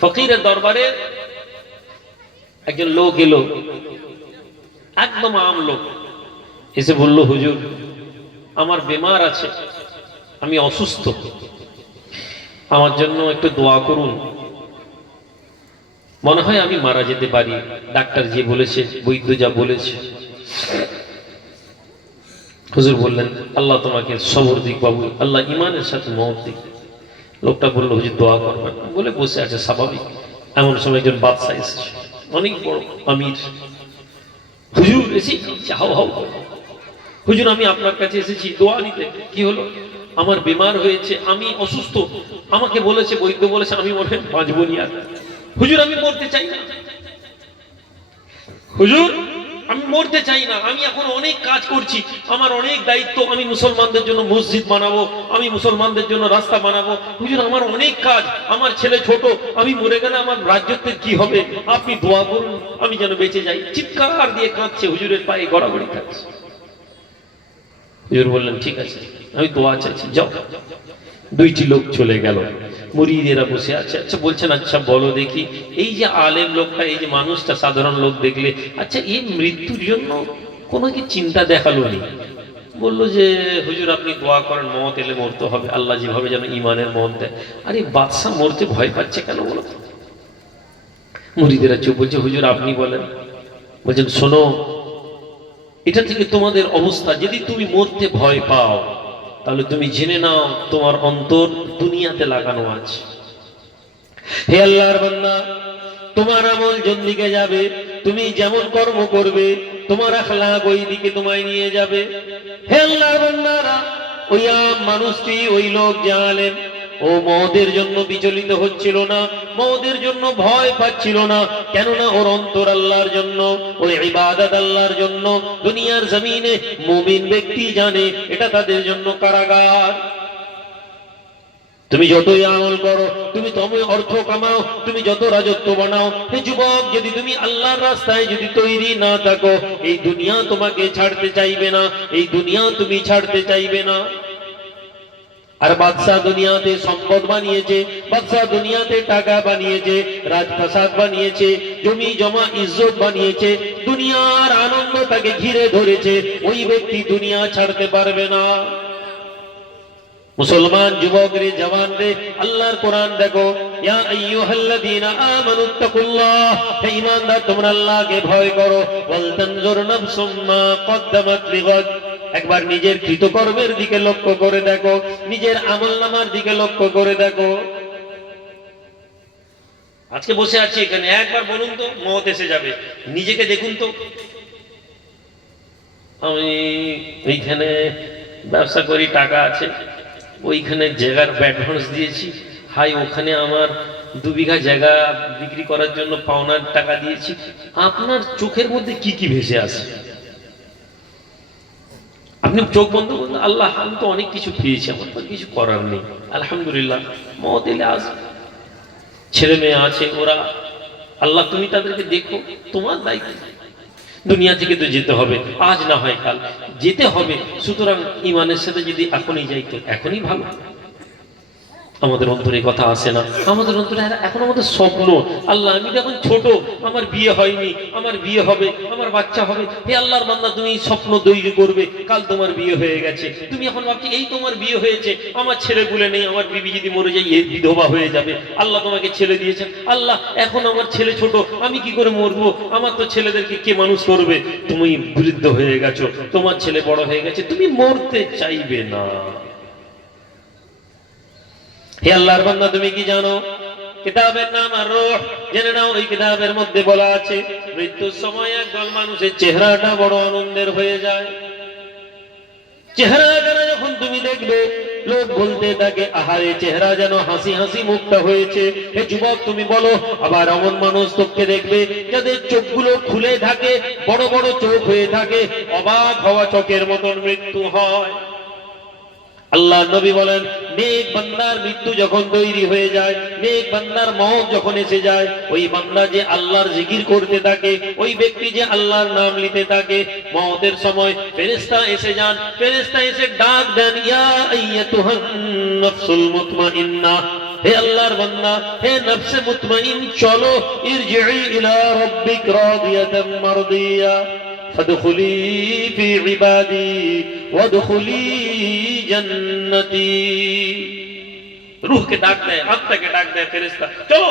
ফকিরের দরবারে একজন লোক এলো, একদম আম লোক, এসে বলল, হুজুর আমার বেমার আছে, আমি অসুস্থ, আমার জন্য একটু দোয়া করুন, মনে হয় আমি মারা যেতে পারি, ডাক্তার যে বলেছে, বৈদ্য যা বলেছে। হুজুর বললেন, আল্লাহ তোমাকে সবর দিক বাবু, আল্লাহ ইমানের সাথে মওত দিক। লোকটা বলল, হুজুর দোয়া করবেন বলে বসে আছে, স্বাভাবিক। এমন সময় একজন বাদশা এসেছে, অনেক বড় আমির। হুজুর এসে হাও হাও, হুজুর আমি আপনার কাছে এসেছি দোয়া নিতে। কি হলো? আমার বেমার হয়েছে, আমি অসুস্থ, আমাকে বলেছে, বৈদ্য বলেছে আমি মনে হয় বাঁচবো না। হুজুর আমি মরতে চাই না, হুজুর আমি মরতে চাই না, আমি এখন অনেক কাজ করছি, আমার অনেক দায়িত্ব, আমি মুসলমানদের জন্য মসজিদ বানাবো, আমি মুসলমানদের জন্য রাস্তা বানাবো, হুজুর আমার অনেক কাজ, আমার ছেলে ছোট, আমি মরে গেলে আমার রাজ্যত্বের কি হবে, আপনি দোয়া করুন আমি যেন বেঁচে যাই। চিৎকার দিয়ে কাঁদছে, হুজুরের পায়ে গড়াগড়ি খাচ্ছে। হুজুর বললেন, ঠিক আছে আমি দোয়া চাইছি, যাও। দুইটি লোক চলে গেল, মুরিদেরা বসে আছে। আচ্ছা বলছেন, আচ্ছা বলো দেখি, এই যে আলেম লোকটা, এই যে মানুষটা সাধারণ লোক দেখলে, আচ্ছা এই মৃত্যুর জন্য কোনো কি চিন্তা দেখালো নি? বললো যে হুজুর আপনি দোয়া করেন, মত এলে মরতে হবে, আল্লাহ যেভাবে যেন ইমানের মত দেয়। আরে বাদশা মরতে ভয় পাচ্ছে কেন বলো তো? মুরিদেরা চুপ। বলছে, হুজুর আপনি বলেন। বলছেন, শোনো, এটা থেকে তোমাদের অবস্থা, যদি তুমি মরতে ভয় পাও তাহলে তুমি জেনে নাও তোমার অন্তর দুনিয়াতে লাগানো আছে। হে আল্লাহর বান্দা, তোমার আমল কোন দিকে যাবে, তুমি যেমন কর্ম করবে তোমার আখলাক ওই দিকে তোমায় নিয়ে যাবে। হে আল্লাহর বান্দারা, ওই মানুষটি, ওই লোক যে আলেম, ও মওতের জন্য বিচলিত হচ্ছিল না, মওতের জন্য ভয় পাচ্ছিল না, কেননা ওর অন্তর আল্লাহর জন্য, ওর ইবাদত আল্লাহর জন্য। দুনিয়ার জমিনে মুমিন ব্যক্তি জানে এটা তাদের জন্য কারাগার। তুমি যতই আমল করো, তুমি অর্থ কামাও, তুমি যত রাজত্ব বানাও, হে যুবক, যদি তুমি আল্লাহর রাস্তায় যদি তৈরি না থাকো, এই দুনিয়া তোমাকে ছাড়তে চাইবে না, এই দুনিয়া তুমি ছাড়তে চাইবে না। আর বাদশা দুনিয়াতে সম্পদ বানিয়েছে, বাদশা দুনিয়াতে টাকা বানিয়েছে, রাজপ্রাসাদ বানিয়েছে, জমি জমা ইজ্জত বানিয়েছে, দুনিয়ার আনন্দ তাকে ঘিরে ধরেছে, ওই ব্যক্তি দুনিয়া ছাড়তে পারবে না। মুসলমান যুবক রে, জওয়ান রে, আল্লাহর কোরআন দেখো, ইয়া আইয়ুহাল্লাযীনা আমানুত্তাকুল্লাহ, হে ঈমানদার তোমরা আল্লাহকে ভয় করো, ওয়াল তানজুর নাফসুম মা কদ্দামাত লিগাদ, একবার নিজের কৃতকর্মের দিকে লক্ষ্য করে দেখো, নিজের আমলনামার দিকে লক্ষ্য করে দেখো। আজকে বসে আছি এখানে, একবার বলুন তো, মওত এসে যাবে, নিজেকে দেখুন তো। আমি এইখানে ব্যবসা করি, টাকা আছে, ওইখানে জায়গার অ্যাডভান্স দিয়েছি, হাই ওখানে আমার 2 বিঘা জায়গা বিক্রি করার জন্য পাওনার টাকা দিয়েছি। আপনার চোখের মধ্যে কি কি ভেসে আসে? আপনি চোখ বন্ধ করুন, আল্লাহ আমি তো অনেক কিছু পেয়েছি, আমার তো কিছু করার নেই, আলহামদুলিল্লাহ, মওত এলে আসবে, ছেলে মেয়ে আছে ওরা, আল্লাহ তুমি তাদেরকে দেখো, তোমার দায়িত্ব। দুনিয়া থেকে তো যেতে হবে, আজ না হয় কাল যেতে হবে, সুতরাং ইমানের সাথে যদি এখনই যাই তো এখনই ভালো। আমাদের অন্তরে কথা আসে না, আমাদের অন্তরে এখন আমাদের স্বপ্ন, আল্লাহ আমি তো এখন ছোট, আমার বিয়ে হয়নি, আমার বিয়ে হবে, আমার বাচ্চা হবে, হে আল্লাহর বান্দা তুমি স্বপ্ন তৈরি করবে, কাল তোমার বিয়ে হয়ে গেছে, তুমি এখন ভাবছি এই তোমার বিয়ে হয়েছে, আমার ছেলে বলে নেই, আমার বিবি যদি মরে যায় বিধবা হয়ে যাবে, আল্লাহ তোমাকে ছেলে দিয়েছেন, আল্লাহ এখন আমার ছেলে ছোট, আমি কি করে মরবো, আমার তো ছেলেদেরকে কে মানুষ করবে, তুমি বৃদ্ধ হয়ে গেছো, তোমার ছেলে বড় হয়ে গেছে, তুমি মরতে চাইবে না। হে আল্লাহর বান্দা তুমি কি জানো কিতাবের নাম আর রূহ, জেনে নাও এই কিতাবের মধ্যে বলা আছে মৃত্যুর সময় একদল মানুষের চেহারাটা বড় আনন্দের হয়ে যায়। চেহারাটা যখন তুমি দেখবে লোক বলতে থাকে আহারে চেহারা যেন হাসি হাসি মুখটা হয়েছে। হে যুবক তুমি বলো, আবার এমন মানুষ তোকে দেখবে যাদের চোখগুলো খুলে থাকে, বড় বড় চোখ হয়ে থাকে, অবাক হওয়া চোখের মতন মৃত্যু হয়। আল্লাহ নবী বলেন নেক বান্দার মৃত্যু যখন তৈরি হয়ে যায়, নেক বান্দার মওত যখন এসে যায়, ওই বান্দা যে আল্লাহর জিকির করতে থাকে, ওই ব্যক্তি যে আল্লাহর নাম নিতে থাকে, মওতের সময় ফেরেশতা এসে যান, ফেরেশতা এসে ডাক দেন ইয়া আইয়াতুহান নাফসুল মুতমাইন্নাহ, হে আল্লাহর বান্দা, হে নফসে মুতমাইন চলো, ইরজিই ইলা রাব্বিক রাদিয়াতাম মারদিয়া ফাদখুলি ফি ইবাদি ওয়াদখুলি জান্নাতি। রূহকে ডাক দেয়, আত্মাকে ডাক দেয় ফেরেশতা, চলো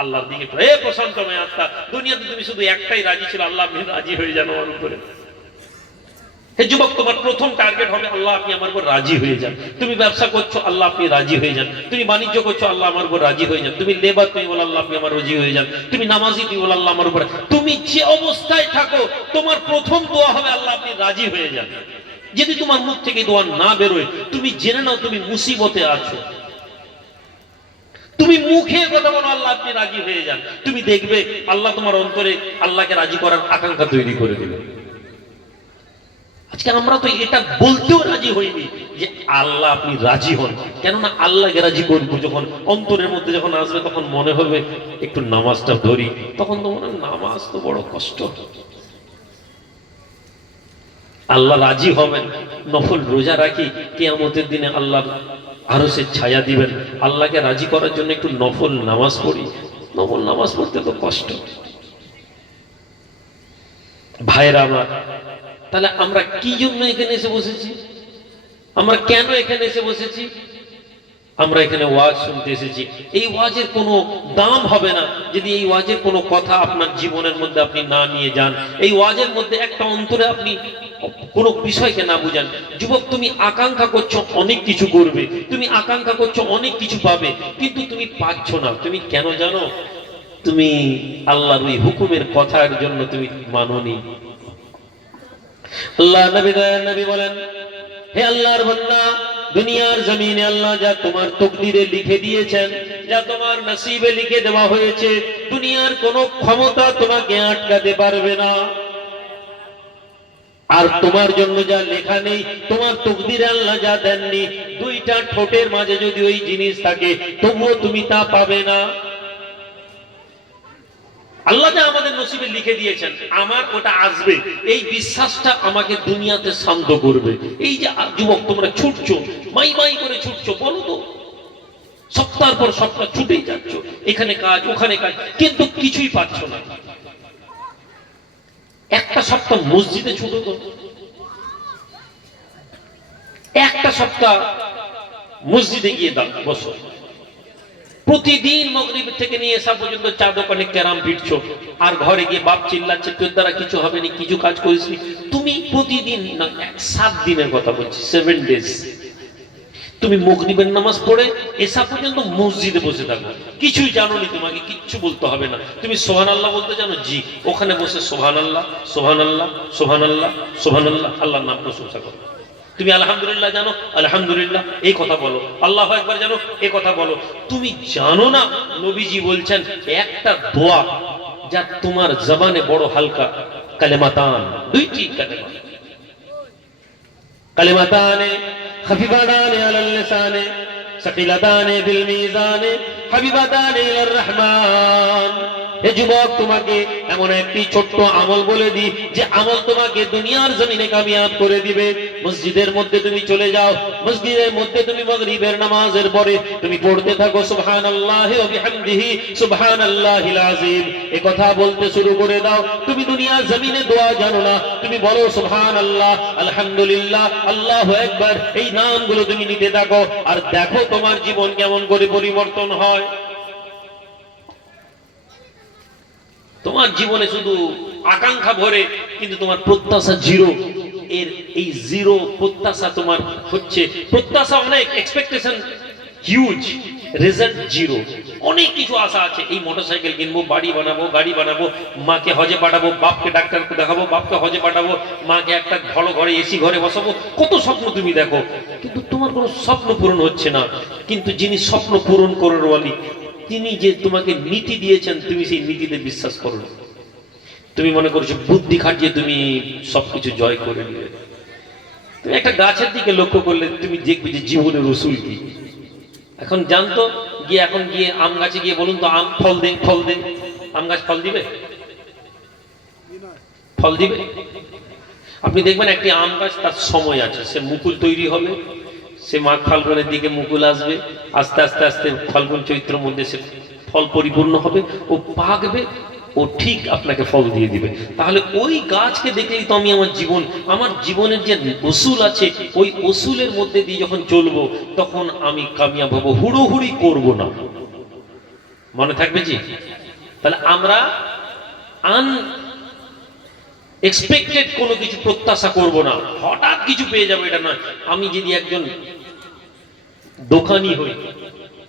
আল্লাহর দিকে। হে প্রশান্তময় আত্মা, দুনিয়াতে তুমি শুধু একটাই রাজি ছিল, আল্লাহ আপনি রাজি হয়ে যান আমার উপরে। হে যুবক তোমার প্রথম টার্গেট হবে আল্লাহ আপনি আমার উপর রাজি হয়ে যান। তুমি ব্যবসা করছো, আল্লাহ আপনি রাজি হয়ে যান। তুমি বাণিজ্য করছো, আল্লাহ আমার উপর রাজি হয়ে যান। তুমি লেবার, তুমি বল আল্লাহ আপনি আমার রাজি হয়ে যান। তুমি নামাজি, তুমি বল আল্লাহ আমার উপর। তুমি যে অবস্থায় থাকো তোমার প্রথম দোয়া হবে আল্লাহ আপনি রাজি হয়ে যান। যদি তোমার মুখ থেকে দোয়া না বেরোয় তুমি জেনে নাও তুমি মুসিবতে আছো। তুমি মুখে কথা বলো আল্লাহ আপনি রাজি হয়ে যান, তুমি দেখবে আল্লাহ তোমার অন্তরে আল্লাহকে রাজি করার আকাঙ্ক্ষা তৈরি করে দেবে। আজকে আমরা তো এটা বলতেও রাজি হইনি যে আল্লাহ আপনি রাজি হন, কেননা আল্লাহকে রাজি করবো যখন অন্তরের মধ্যে যখন আসবে তখন মনে হবে একটু নামাজটা ধরি, তখন তো মনে হয় নামাজ তো বড় কষ্ট। আল্লাহ রাজি হবেন, নফল রোজা রাখি, কিয়ামতের দিনে আল্লাহ আরশের ছায়া দিবেন। আল্লাহকে রাজি করার জন্য একটু নফল নামাজ পড়ি, নফল নামাজ পড়তে তো কষ্ট। ভাইরা আমার, তাহলে আমরা কি জন্য এখানে এসে বসেছি? আমরা কেন এখানে এসে বসেছি? আমরা এখানে ওয়াজ শুনতে এসেছি। এই ওয়াজের কোনো দাম হবে না যদি এই ওয়াজের কোনো কথা আপনার জীবনের মধ্যে আপনি না নিয়ে যান, এই ওয়াজের মধ্যে একটা অন্তরে আপনি কোনো বিষয়কে না বুঝান। যুবক তুমি আকাঙ্ক্ষা করছো অনেক কিছু করবে, তুমি আকাঙ্ক্ষা করছো অনেক কিছু পাবে, কিন্তু তুমি পাচ্ছ না। তুমি কেন জানো? তুমি আল্লাহর ওই হুকুমের কথার জন্য তুমি মানোনি। আল্লাহ নবী বলেন, হে আল্লাহর বান্দা, দুনিয়ার জমিনে আল্লাহ যা তোমার তকদিরে লিখে দিয়েছেন, যা তোমার নসিবে লিখে দেওয়া হয়েছে, দুনিয়ার কোনো ক্ষমতা তোমাকে আটকাতে পারবে না। আর তোমার জন্য যা লেখা নেই, তোমার তকদিরে আল্লাহ যা দেননি, দুইটা ঠোঁটের মাঝে যদি ওই জিনিস থাকে তবুও তুমি তা পাবে না। আল্লাহ যা আমাদের নসিবে লিখে দিয়েছেন আমার ওটা আসবে, এই বিশ্বাসটা আমাকে দুনিয়াতে শান্ত করবে। এই যে যুবক তোমরা ছুটছো, মাই মাই করে ছুটছো, বলো তো সপ্তাহ পর সপ্তাহ ছুটেই যাচ্ছ, এখানে কাজ ওখানে কাজ, কিন্তু কিছুই পাচ্ছ না। একটা সপ্তাহ মসজিদে ছুটো তো, একটা সপ্তাহ মসজিদে গিয়ে বসো। প্রতিদিন মাগরিব থেকে নিয়ে এসা পর্যন্ত চা দোকানে ক্যারাম ভিড়ছো, আর ঘরে গিয়ে বাপ চিল্লাচ্ছে তোর দ্বারা কিছু হবে না, কিছু কাজ করিসনি। তুমি প্রতিদিন না, 7 দিনের কথা বলছি, 7 ডেজ তুমি মাগরিবের নামাজ পড়ে এসা পর্যন্ত মসজিদে বসে থাকো, কিছুই জানো নি, তোমাকে কিচ্ছু বলতে হবে না। তুমি সুবহানাল্লাহ বলতে জানো? জি। ওখানে বসে সুবহানাল্লাহ সুবহানাল্লাহ সুবহানাল্লাহ সুবহানাল্লাহ আল্লাহর নাম প্রশংসা করো। তুমি আলহামদুলিল্লাহ জানো? আলহামদুলিল্লাহ এই কথা বলো। আল্লাহু আকবার জানো? এই কথা বলো। তুমি জানো না নবীজি বলছেন একটা দোয়া যা তোমার জবানে বড় হালকা, কালেমাতান, দুইটি কালেমা, কালেমাতানে খফিফাতানে আলাল লিসানে সাকিলাতানে ফিল মিজানে হাবিবাতানে ইলার রহমান। হে যুবক, তোমাকে এমন একটি ছোট্ট আমল বলে দিই যে আমল তোমাকে দুনিয়ার জমিনে কামিয়াব করে দিবে। মসজিদের মধ্যে তুমি চলে যাও, মসজিদের মধ্যে তুমি মাগরিবের নামাজের পরে তুমি পড়তে থাকো সুবহানাল্লাহি ওয়া বিহামদিহি সুবহানাল্লাহিল আযীম। এই কথা বলতে শুরু করে দাও। তুমি দুনিয়ার জমিনে দোয়া জানো না, তুমি বলো সুবহানাল্লাহ, আলহামদুলিল্লাহ, আল্লাহু আকবার, এই নামগুলো তুমি নিতে থাকো আর দেখো তোমার জীবন কেমন করে পরিবর্তন হয়। তোমার জীবনে শুধু আকাঙ্ক্ষা ভরে কিন্তু তোমার প্রত্যাশা জিরো। এর এই জিরো প্রত্যাশা তোমার হচ্ছে, প্রত্যাশা অনেক, এক্সপেকটেশন হিউজ, রেজাল্ট জিরো। অনেক কিছু আশা আছে, এই মোটরসাইকেল কিনবো, বাড়ি বানাবো, গাড়ি বানাবো, মাকে হজে পাঠাবো, বাপকে ডাক্তারকে দেখাবো, বাপকে হজে পাঠাবো, মাকে একটা ভালো ঘরে এসি ঘরে বসাবো। কত স্বপ্ন তুমি দেখো, কিন্তু তোমার কোনো স্বপ্ন পূরণ হচ্ছে না। কিন্তু যিনি স্বপ্ন পূরণ করার ওয়ালি, তিনি যে তোমাকে নীতি দিয়েছেন, তুমি সেই নীতিতে বিশ্বাস করো না। তুমি মনে করছো বুদ্ধি খাটিয়ে তুমি সবকিছু জয় করে নিবে। তুমি একটা গাছের দিকে লক্ষ্য করলে তুমি দেখবে যে জীবনের রসুল কি। এখন জানতো গিয়ে, এখন গিয়ে আম গাছে গিয়ে বলুন তো, আম ফল দে, ফল দে, আম গাছ ফল দিবে? ফল দিবে? আপনি দেখবেন একটি আম গাছ, তার সময় আছে, সে মুকুল তৈরি হবে, সে মাঘ ফাল্গুনের দিকে মুকুল আসবে, আস্তে আস্তে আস্তে ফাল্গুন চৈত্রের মধ্যে সে ফল পরিপূর্ণ হবে, ও পাকবে, ও ঠিক আপনাকে ফল দিয়ে দিবে। তাহলে ওই গাছকে দেখলেই তো আমি আমার জীবন, আমার জীবনের যে উসুল আছে, ওই উসুলের মধ্যে দিয়ে যখন চলবো তখন আমি কামিয়াব হব, হুড়োহুড়ি করব না। মনে থাকবে জি? তাহলে আমরা এক্সপেক্টেড কোনো কিছু প্রত্যাশা করব না, হঠাৎ কিছু পেয়ে যাবো এটা নয়। আমি যদি একজন দোকানি হই,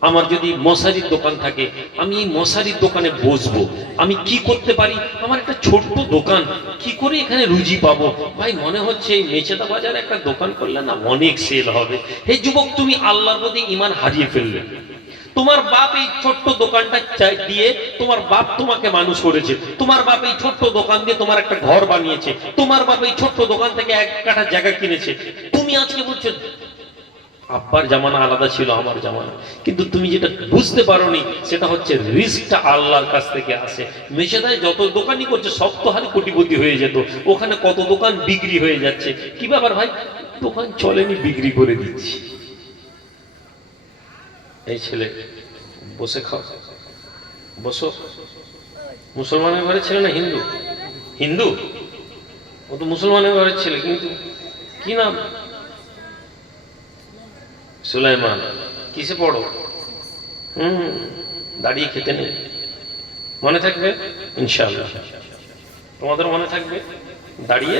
আমার যদি মশারির দোকান থাকে, আমি এই মশারির দোকানে বসবো। আমি কি করতে পারি? আমার একটা ছোট্ট দোকান, কি করে এখানে রুজি পাবো? ভাই মনে হচ্ছে এই মেচেদা বাজারে একটা দোকান করলে না অনেক সেল হবে। হে যুবক, তুমি আল্লাহর প্রতি ঈমান হারিয়ে ফেললে। তোমার বাপ এই ছোট্ট দোকানটা দিয়ে, তোমার বাপ তোমাকে মানুষ করেছে, তোমার বাপ এই ছোট্ট দোকান দিয়ে তোমার একটা ঘর বানিয়েছে, তোমার বাপ এই ছোট্ট দোকান থেকে এক কাঠা জায়গা কিনেছে। তুমি আজকে বলছো আব্বার জামানা আলাদা ছিল, আমার জামানা, কিন্তু তুমি যেটা বুঝতে পারোনি সেটা হচ্ছে রিস্কটা আল্লাহর কাছ থেকে আসে। মেচেদায় যত দোকানই করছে সব তো হারে কোটিপতি হয়ে যেত, ওখানে কত দোকান বিক্রি হয়ে যাচ্ছে। কি ব্যাপার ভাই? দোকান চলেনি, বিক্রি করে দিচ্ছি। এই ছেলে বসে খাও, বসো। মুসলমানের ঘরের ছেলে না হিন্দু? হিন্দু, ও তো মুসলমানের ঘরের ছেলে, কিন্তু কি নাম? সুলাইমান। কিসে পড়ো? দাঁড়িয়ে খেতে নেই, মনে থাকবে ইনশাআল্লাহ, তোমাদের মনে থাকবে। দাঁড়িয়ে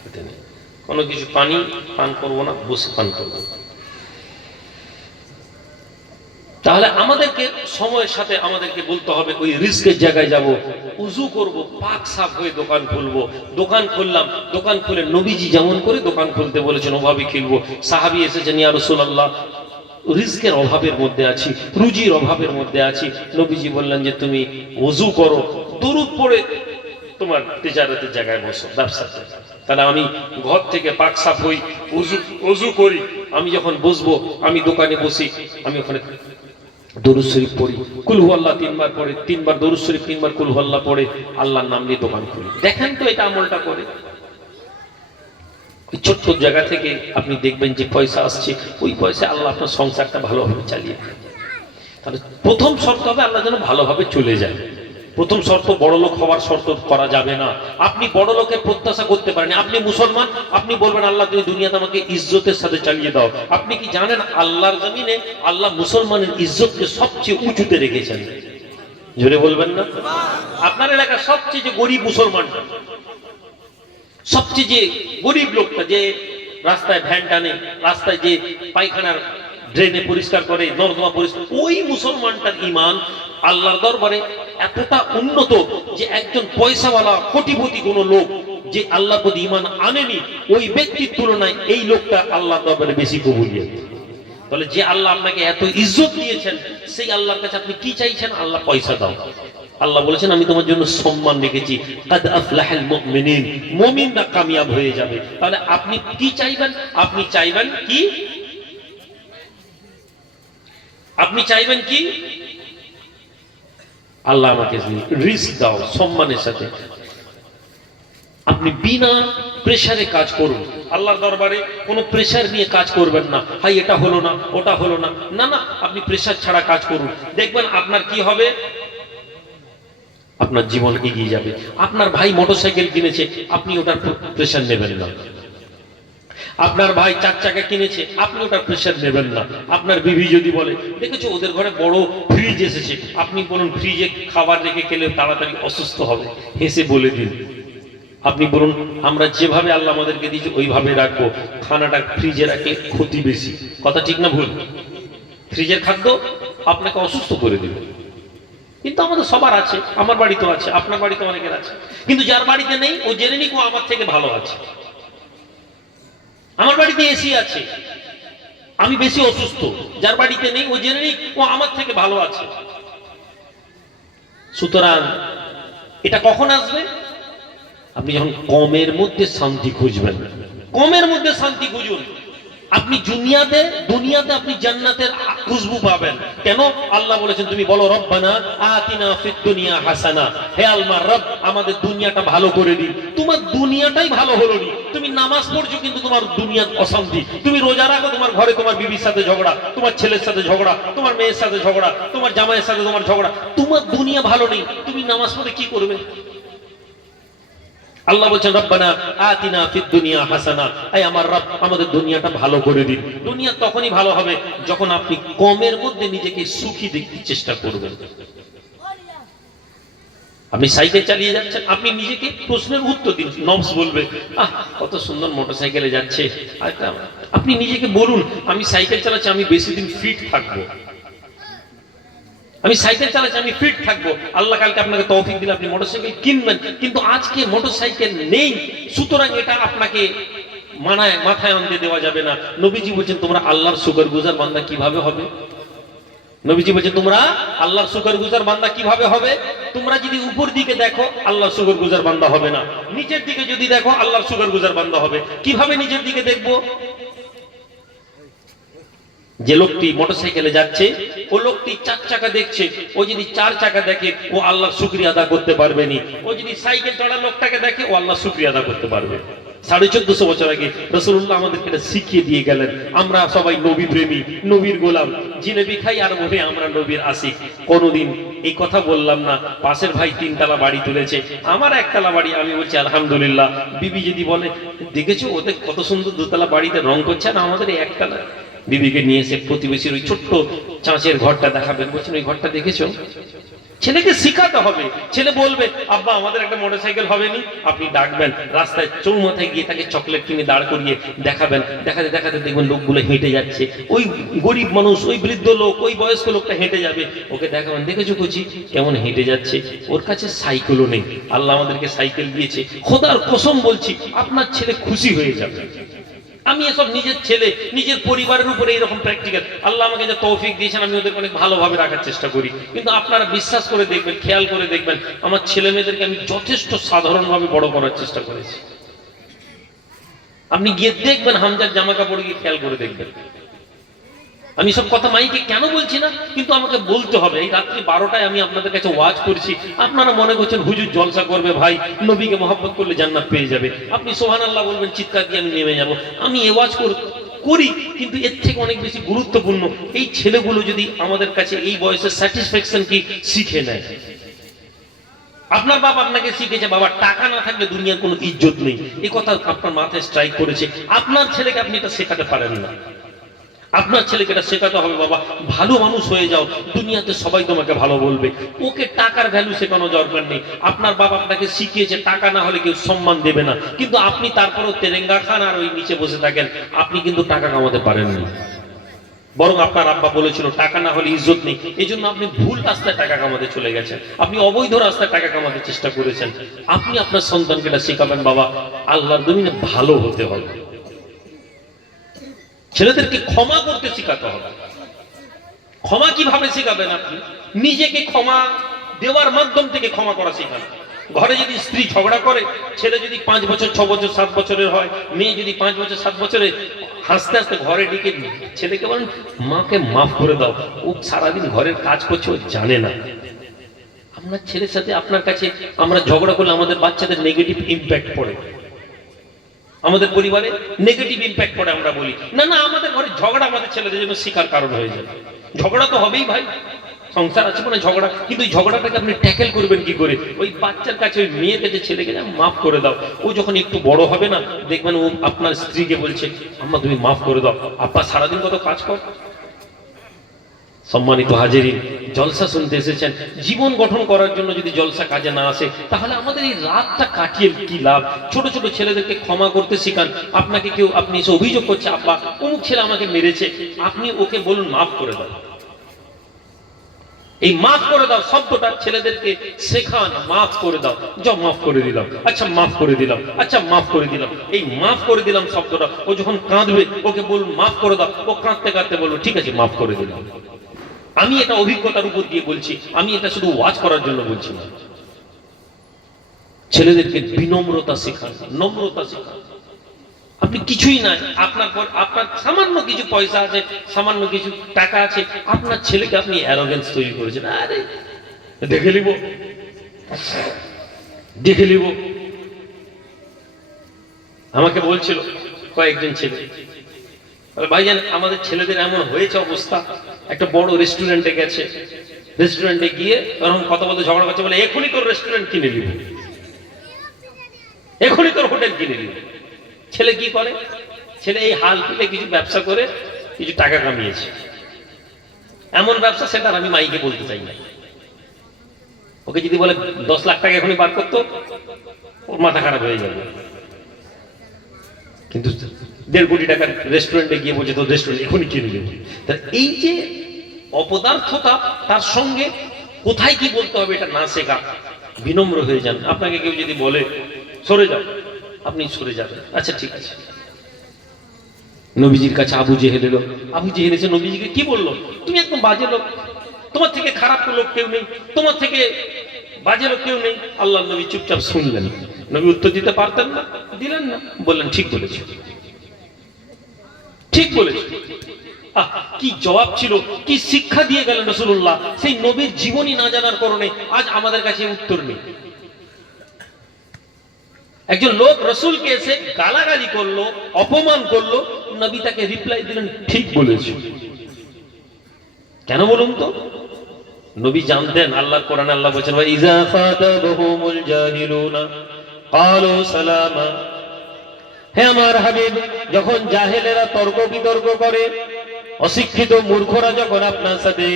খেতে নেই, কোনো কিছু পানি পান করবো না, বসে পান করবো। তাহলে আমাদেরকে সময়ের সাথে আমাদেরকে বলতে হবে ওই রিস্কের জায়গায় যাব, উজু করব, পাক সাফ হয়ে দোকান খুলবো। দোকান খুললাম, দোকান খুলে নবীজি যেমন করে দোকান খুলতে বলেছেন ওভাবে খুলবো। সাহাবী এসেছেন, ইয়া রাসূলুল্লাহ রিস্কের অভাবের মধ্যে আছি, রুজির অভাবের মধ্যে আছি। নবীজি বললেন যে তুমি ওযু করো, দরুদ পড়ে তোমার তিজারতের জায়গায় বসো, ব্যবসাতে। তাহলে আমি ঘর থেকে পাক সাফ হই, ওযু করি, আমি যখন বসবো, আমি দোকানে বসি, আমি ওখানে দরুদ শরীফ পড়ি, কুল হুয়াল্লাহ 3 বার পড়ে, 3 বার দরুদ শরীফ, 3 বার কুল হুয়াল্লাহ পড়ে, আল্লাহর নাম নিয়ে দোকান খুলি। দেখেন তো এটা আমলটা করে। ওই ছোট্ট জায়গা থেকে আপনি দেখবেন যে পয়সা আসছে, ওই পয়সা আল্লাহ আপনার সংসারটা ভালোভাবে চালিয়ে দেয়। তাহলে প্রথম শর্ত হবে আল্লাহ যেন ভালোভাবে চলে যায়। প্রথম শর্ত বড় লোক হওয়ার শর্ত করা যাবে না। আপনি বড় লোকের প্রত্যাশা করতে পারেন, আপনি মুসলমান, আপনি বলবেন আল্লাহ তুমি দুনিয়াতে আমাকে ইজ্জতের সাথে চালিয়ে দাও। আপনি কি জানেন আল্লাহর জমিনে আল্লাহ মুসলমানের ইজ্জতকে সবচেয়ে উঁচুতে রেখেছেন? জোরে বলবেন না? আপনার এলাকার সবচেয়ে যে গরিব মুসলমানটা, সবচেয়ে যে গরিব লোকটা, যে রাস্তায় ভ্যান টানে, রাস্তায় যে পায়খানার ড্রেনে পরিষ্কার করে, নর্দমা পরিষ্কার, ওই মুসলমানটার ঈমান আল্লাহর দরবারে এতটা উন্নত যে একজন পয়সাওয়ালা কোটিপতি কোন লোক যে আল্লাহর প্রতি ঈমান আনেনি, ওই ব্যক্তির তুলনায় এই লোকটা আল্লাহর দরবারে বেশি কবুলিয়ত। তাহলে যে আল্লাহ আপনাকে এত ইজ্জত দিয়েছেন, সেই আল্লাহর কাছে আপনি কি চাইছেন? আল্লাহ পয়সা দাও। আল্লাহ বলেছেন আমি তোমার জন্য সম্মান রেখেছি, কাদ আফলাহাল মুমিনিন, মুমিনরা কামিয়াব হয়ে যাবে। তাহলে আপনি কি চাইবেন? আপনি চাইবেন কি? আপনি চাইবেন কি, আল্লাহ আমাকে রিস্ক দাও সম্মানের সাথে, আপনি বিনা প্রেসারে কাজ করুন। আল্লাহর দরবারে কোনো প্রেসার নিয়ে কাজ করবেন না, ভাই এটা হলো না ওটা হলো না, না না, আপনি প্রেসার ছাড়া কাজ করুন। দেখবেন আপনার কি হবে, আপনার জীবন এগিয়ে যাবে। আপনার ভাই মোটরসাইকেল কিনেছে, আপনি ওটার প্রেসার নেবেন না। আপনার ভাই 4 চাকা কিনেছে, আপনি ওটার প্রেসার নেবেন না। আপনার বিবি যদি বলে দেখেছো ওদের ঘরে বড় ফ্রিজ এসেছে, আপনি বলুন ফ্রিজে খাবার রেখে খেলে তাড়াতাড়ি অসুস্থ হবে, হেসে বলে দিন। আপনি বলুন আমরা যেভাবে আল্লাহ আমাদেরকে দিয়েছে ওইভাবে রাখবো, খানাটা ফ্রিজে রাখলে ক্ষতি বেশি। কথা ঠিক না ভুল? ফ্রিজের খাদ্য আপনাকে অসুস্থ করে দেবে। কিন্তু আমাদের সবার আছে, আমার বাড়িতেও আছে, আপনার বাড়িতে অনেকের আছে। কিন্তু যার বাড়িতে নেই ও জেনে নিক ও আমার থেকে ভালো আছে। আমার বাড়িতে এসি আছে, আমি বেশি অসুস্থ, যার বাড়িতে নেই ও জেনে নিক ও আমার থেকে ভালো আছে। সুতরাং এটা কখন আসবে? আপনি যখন কমের মধ্যে শান্তি খুঁজবেন। কমের মধ্যে শান্তি খুঁজুন। আপনি দুনিয়াতে আপনি জান্নাতের খুশবু পাবেন। কেন? আল্লাহ বলেছেন তুমি বলো রব্বানা আতিনা ফিদ দুনিয়া হাসানা, হে আল্লাহ রব আমাদের দুনিয়াটা ভালো করে দিন। তোমার দুনিয়াটাই ভালো হলো নি, তুমি নামাজ পড়ছো কিন্তু তোমার দুনিয়ার অশান্তি। তুমি রোজা রাখো, তোমার ঘরে তোমার বিবির সাথে ঝগড়া, তোমার ছেলের সাথে ঝগড়া, তোমার মেয়ের সাথে ঝগড়া, তোমার জামাইয়ের সাথে তোমার ঝগড়া, তোমার দুনিয়া ভালো নেই, তুমি নামাজ পড়ে কি করবে? আল্লাহ বলছেন রব্বানা আতিনা ফিদ দুনিয়া হাসানা, এই আমার রব আমাদের দুনিয়াটা ভালো করে দিন। দুনিয়া তখনই ভালো হবে যখন আপনি কমের মধ্যে নিজেকে সুখী দেখতে চেষ্টা করবেন। আপনি সাইকেল চালিয়ে যাচ্ছেন, আপনি নিজেকে প্রশ্নের উত্তর দিন। নবস বলবে আহ কত সুন্দর মোটরসাইকেলে যাচ্ছে, আপনি নিজেকে বলুন আমি সাইকেল চালাচ্ছি, আমি বেশি দিন ফিট থাকবো, আমি সাইকেল চালাচ্ছি, আমি ফিট থাকবো। আল্লাহ কালকে আপনাকে তৌফিক দিলে আপনি মোটরসাইকেল কিনবেন, কিন্তু আজকে মোটরসাইকেল নেই, সুতরাং এটা আপনাকে মাথায় আনতে দেওয়া যাবে না। নবীজি বলছেন তোমরা আল্লাহর শুকরগুজার বান্দা কিভাবে হবে? নবীজি বলছেন তোমরা আল্লাহর শুকরগুজার বান্দা কিভাবে হবে? তোমরা যদি উপর দিকে দেখো আল্লাহর শুকরগুজার বান্দা হবে না, নিচের দিকে যদি দেখো আল্লাহর শুকরগুজার বান্দা হবে। কিভাবে নিচের দিকে দেখবো? যে লোকটি মোটরসাইকেলে যাচ্ছে ও লোকটি 4 চাকা দেখছে, ও যদি 4 চাকা দেখে ও আল্লাহর শুকরিয়া আদা করতে পারবে নি। ও যদি সাইকেল চড়া লোকটাকে দেখে ও আল্লাহর শুকরিয়া আদা করতে পারবে। 1450 বছর আগে রাসূলুল্লাহ আমাদেরকে এটা শিখিয়ে দিয়ে গেলেন। আমরা সবাই নবী প্রেমী, নবীর গোলাম, জিলেবি খাই আর মনে আমরা নবীর আশিক। কোনোদিন এই কথা বললাম না পাশের ভাই 3 তলা বাড়ি তুলেছে, আমার 1 তলা বাড়ি, আমি বলছি আলহামদুলিল্লাহ। বিবি যদি বলে দেখেছো ওদের কত সুন্দর 2 তলা বাড়িতে রং করছে আর আমাদের 1 তলা, বিবিকে নিয়ে এসে প্রতিবেশীর ওই ছোট্ট চাঁচের ঘরটা দেখাবেন, বলছেন ওই ঘরটা দেখেছো? ছেলেকে শিখাতে হবে। ছেলে বলবে আব্বা আমাদের একটা মোটরসাইকেল হবে নি, আপনি ডাকবেন, রাস্তায় চৌমাথায় গিয়ে তাকে চকলেট কিনে দাঁড় করিয়ে দেখাবেন, দেখাতে দেখাতে দেখবেন লোকগুলো হেঁটে যাচ্ছে, ওই গরিব মানুষ, ওই বৃদ্ধ লোক, ওই বয়স্ক লোকটা হেঁটে যাবে, ওকে দেখাবেন দেখেছো কুচি কেমন হেঁটে যাচ্ছে, ওর কাছে সাইকেলও নেই, আল্লাহ আমাদেরকে সাইকেল দিয়েছে, খোদার কসম বলছি আপনার ছেলে খুশি হয়ে যাবে। আমি এসব নিজের ছেলে নিজের পরিবারের উপরে এইরকম প্র্যাকটিক্যাল আল্লাহ আমাকে যে তৌফিক দিয়েছেন আমি ওদেরকে অনেক ভালোভাবে রাখার চেষ্টা করি। কিন্তু আপনারা বিশ্বাস করে দেখবেন, খেয়াল করে দেখবেন, আমার ছেলে মেয়েদেরকে আমি যথেষ্ট সাধারণভাবে বড় করার চেষ্টা করেছি। আপনি গিয়ে দেখবেন হামজার জামা কাপড় গিয়ে খেয়াল করে দেখবেন। আমি সব কথা মাইকে কেন বলছি না, কিন্তু আমাকে বলতে হবে। এই রাত্রি 12টায় আমি আপনাদের কাছে ওয়াজ করছি, আপনারা মনে করছেন হুজুর জলসা করবে, ভাই নবীকে মহব্বত করলে জান্নাত পেয়ে যাবে, আপনি সুবহানাল্লাহ বলবেন, চিৎকার দিয়ে আমি নেমে যাব। আমি এ ওয়াজ করি, কিন্তু এর থেকে অনেক বেশি গুরুত্বপূর্ণ এই ছেলেগুলো যদি আমাদের কাছে এই বয়সে স্যাটিসফ্যাকশন কি শিখে নেয়। আপনার বাবা আপনাকে শিখেছে বাবা টাকা না থাকলে দুনিয়ার কোনো ইজ্জত নেই, এই কথা আপনার মাথায় স্ট্রাইক করেছে। আপনার ছেলেকে আপনি এটা শেখাতে পারেন না। আপনার ছেলেকে এটা শেখাতে হবে বাবা ভালো মানুষ হয়ে যাও, দুনিয়াতে সবাই তোমাকে ভালো বলবে। ওকে টাকার ভ্যালু শেখানো দরকার নেই। আপনার বাবা আপনাকে শিখিয়েছে টাকা না হলে কেউ সম্মান দেবে না, কিন্তু আপনি তারপরেও তেরেঙ্গা খান আর ওই নিচে বসে থাকেন, আপনি কিন্তু টাকা কামাতে পারেননি। বরং আপনার আব্বা বলেছিল টাকা না হলে ইজ্জত নেই, এই জন্য আপনি ভুল রাস্তায় টাকা কামাতে চলে গেছেন, আপনি অবৈধ রাস্তায় টাকা কামাতে চেষ্টা করেছেন। আপনি আপনার সন্তানকে এটা শেখাবেন বাবা আল্লাহর জমিনে ভালো হতে হবে। ছেলেদেরকে ক্ষমা করতে শেখাতে হবে। ক্ষমা কিভাবে শেখাবেন? আপনি নিজেকে ক্ষমা দেওয়ার মাধ্যম থেকে ক্ষমা করা শেখান। ঘরে যদি স্ত্রী ঝগড়া করে, ছেলে যদি 5 বছর 6 বছর 7 বছরের হয়, মেয়ে যদি 5 বছর 7 বছরের হাসতে হাসতে ঘরে ডেকে ছেলেকে বলেন, মাকে মাফ করে দাও, ও সারাদিন ঘরের কাজ করছে, ও জানে না। আপনার ছেলের সাথে আপনার কাছে আমরা ঝগড়া করলে আমাদের বাচ্চাদের নেগেটিভ ইম্প্যাক্ট পড়ে, আমাদের পরিবারে নেগেটিভ ইম্প্যাক্ট পড়ে। আমরা বলি না না, আমাদের ঘরে ঝগড়া আমাদের ছেলেদের জন্য শিকার কারণ হয়ে যাবে। ঝগড়া তো হবেই ভাই, সংসার আছে মানে ঝগড়া, কিন্তু ওই ঝগড়াটাকে আপনি ট্যাকেল করবেন কি করে? ওই বাচ্চার কাছে, ওই মেয়ের কাছে, ছেলেকে মাফ করে দাও। ও যখন একটু বড় হবে না, দেখবেন ও আপনার স্ত্রীকে বলছে, আম্মা তুমি মাফ করে দাও, আব্বা সারাদিন কত কাজ কর। সম্মানিত হাজিরিন, জলসা শুনতে এসেছেন, জীবন গঠন করার জন্য যদি জলসা কাজে না আসে, তাহলে আমাদের এই রাতটা কাটিয়ে কি লাভ? ছোট ছোট ছেলেদেরকে ক্ষমা করতে শিখান। আপনাকে কেউ, আপনি এসে অভিযোগ করছে, আব্বা অমুক ছেলে আমাকে মেরেছে, আপনি ওকে বলুন মাফ করে দাও। এই মাফ করে দাও শব্দটা ছেলেদেরকে শেখান, মাফ করে দাও, যাও মাফ করে দিলাম, আচ্ছা মাফ করে দিলাম, আচ্ছা মাফ করে দিলাম। এই মাফ করে দিলাম শব্দটা, ও যখন কাঁদবে ওকে বলুন মাফ করে দাও, ও কাঁদতে কাঁদতে বলুন ঠিক আছে মাফ করে দিলাম। আমি এটা অভিজ্ঞতার উপর দিয়ে বলছি, আমি এটা শুধু ওয়াজ করার জন্য বলছি না। ছেলেদেরকে বিনম্রতা শেখান, নম্রতা শেখান। আপনি কিছুই নাই, আপনার সামান্য কিছু পয়সা আছে, সামান্য কিছু টাকা আছে, আপনার ছেলেকে আপনি অ্যারোগেন্স তৈরি করেছেন। আরে দেখে নিব, দেখে নিব। আমাকে বলছিল কয়েকজন ছেলে, ভাইজান আমাদের ছেলেদের এমন হয়েছে অবস্থা, একটা বড় রেস্টুরেন্টে গেছে, রেস্টুরেন্টে গিয়ে এরকম কথা বলতে ঝগড়া করছে, বলে এখনই তোর রেস্টুরেন্ট কিনে নিব, এখনই তোর হোটেল কিনে নিব। ছেলে কি করে? ছেলে এই হাল তুলে কিছু ব্যবসা করে কিছু টাকা কামিয়েছে, এমন ব্যবসা সেটা আমি মাইকে বলতে চাই না। ওকে যদি বলে 10 লাখ টাকা এখনই বার করতো, ওর মাথা খারাপ হয়ে যাবে। কিন্তু 1.5 কোটি টাকার রেস্টুরেন্টে গিয়ে বলছে তোর রেস্টুরেন্ট এখনই কিনে নেব। এই যে অপদার্থতা, তার সঙ্গে কোথায় কি বলতে হবে এটা না শেখা, বিনম্র হয়ে যান। আপনাকে কেউ যদি বলে সরে যাও, আপনি সরে যাবেন, আচ্ছা ঠিক আছে। নবীজির কাছে আবু জেহেল এলো, আবু জেহেল এসে নবীজিকে কি বললো? তুমি একদম বাজে লোক, তোমার থেকে খারাপ লোক কেউ নেই, তোমার থেকে বাজে লোক কেউ নেই। আল্লাহ নবী চুপচাপ শুনলেন, নবী উত্তর দিতে পারতেন না, দিলেন না, বললেন ঠিক বলেছে, ঠিক বলেছে। কি জবাব ছিল, কি শিক্ষা দিয়ে গেলেন রাসূলুল্লাহ। সেই নবীর জীবনী না জানার কারণে আজ আমাদের কাছে উত্তর নেই। একজন লোক রসুলকে এসে গালাগালি করলো, অপমান করলো, নবী তাকে রিপ্লাই দিলেন ঠিক বলেছে। কেন বলুন তো? নবী জানতেন, আল্লাহর কোরআনে আল্লাহ বলেছেন ওয়া ইযা ফাতাবহুমুল জাহিলুনা ক্বালু সালামা। হে আমার হাবিব, যখন জাহেলেরা তর্ক বিতর্ক করে, অশিক্ষিত মূর্খরা যখন আপনার সাথে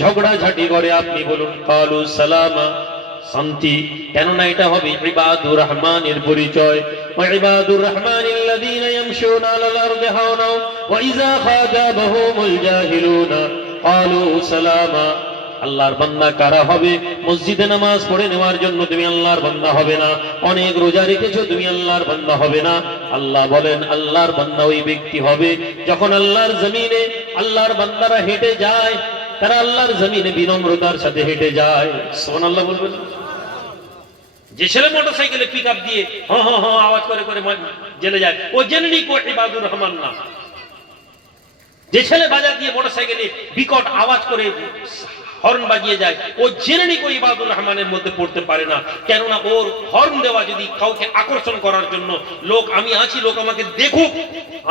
ঝগড়াঝাটি করে, আপনি বলুন ক্বালু সালামা, শান্তি। কেননা এটা হবে ইবাদুর রহমানের পরিচয়। ওয়া ইবাদুর রহমানিল্লাযীনা ইয়ামশুনা আলাল আরদি হাওনা ওয়া ইযা খাতাবাহুমুল জাহিলুনা ক্বালু সালামা। আল্লাহর বান্দা কারা হবে? মসজিদে নামাজ পড়ে নেওয়ার জন্য তুমি আল্লাহর বান্দা হবে না, অনেক রোজা রেখেছো তুমি আল্লাহর বান্দা হবে না। আল্লাহ বলেন আল্লাহর বান্দা ওই ব্যক্তি হবে যখন আল্লাহর জমিনে আল্লাহর বান্দারা হেঁটে যায়, তারা আল্লাহর জমিনে বিনম্রতার সাথে হেঁটে যায়। সুবহানাল্লাহ বলবেন। যে ছেলে মোটরসাইকেলে পিকআপ দিয়ে হ হ হ আওয়াজ করে করে জেলে যায়, ও জেনে কো ইবাদুর রহমান না। যে ছেলে বাজার দিয়ে মোটরসাইকেলে বিকট আওয়াজ করে হর্ন বাজিয়ে যায়, ও জেনে নি কো ইবাদুর রহমানের মধ্যে পড়তে পারে না। কেননা ওর হর্ন দেওয়া যদি কাউকে আকর্ষণ করার জন্য, লোক আমি আছি, লোক আমাকে দেখুক,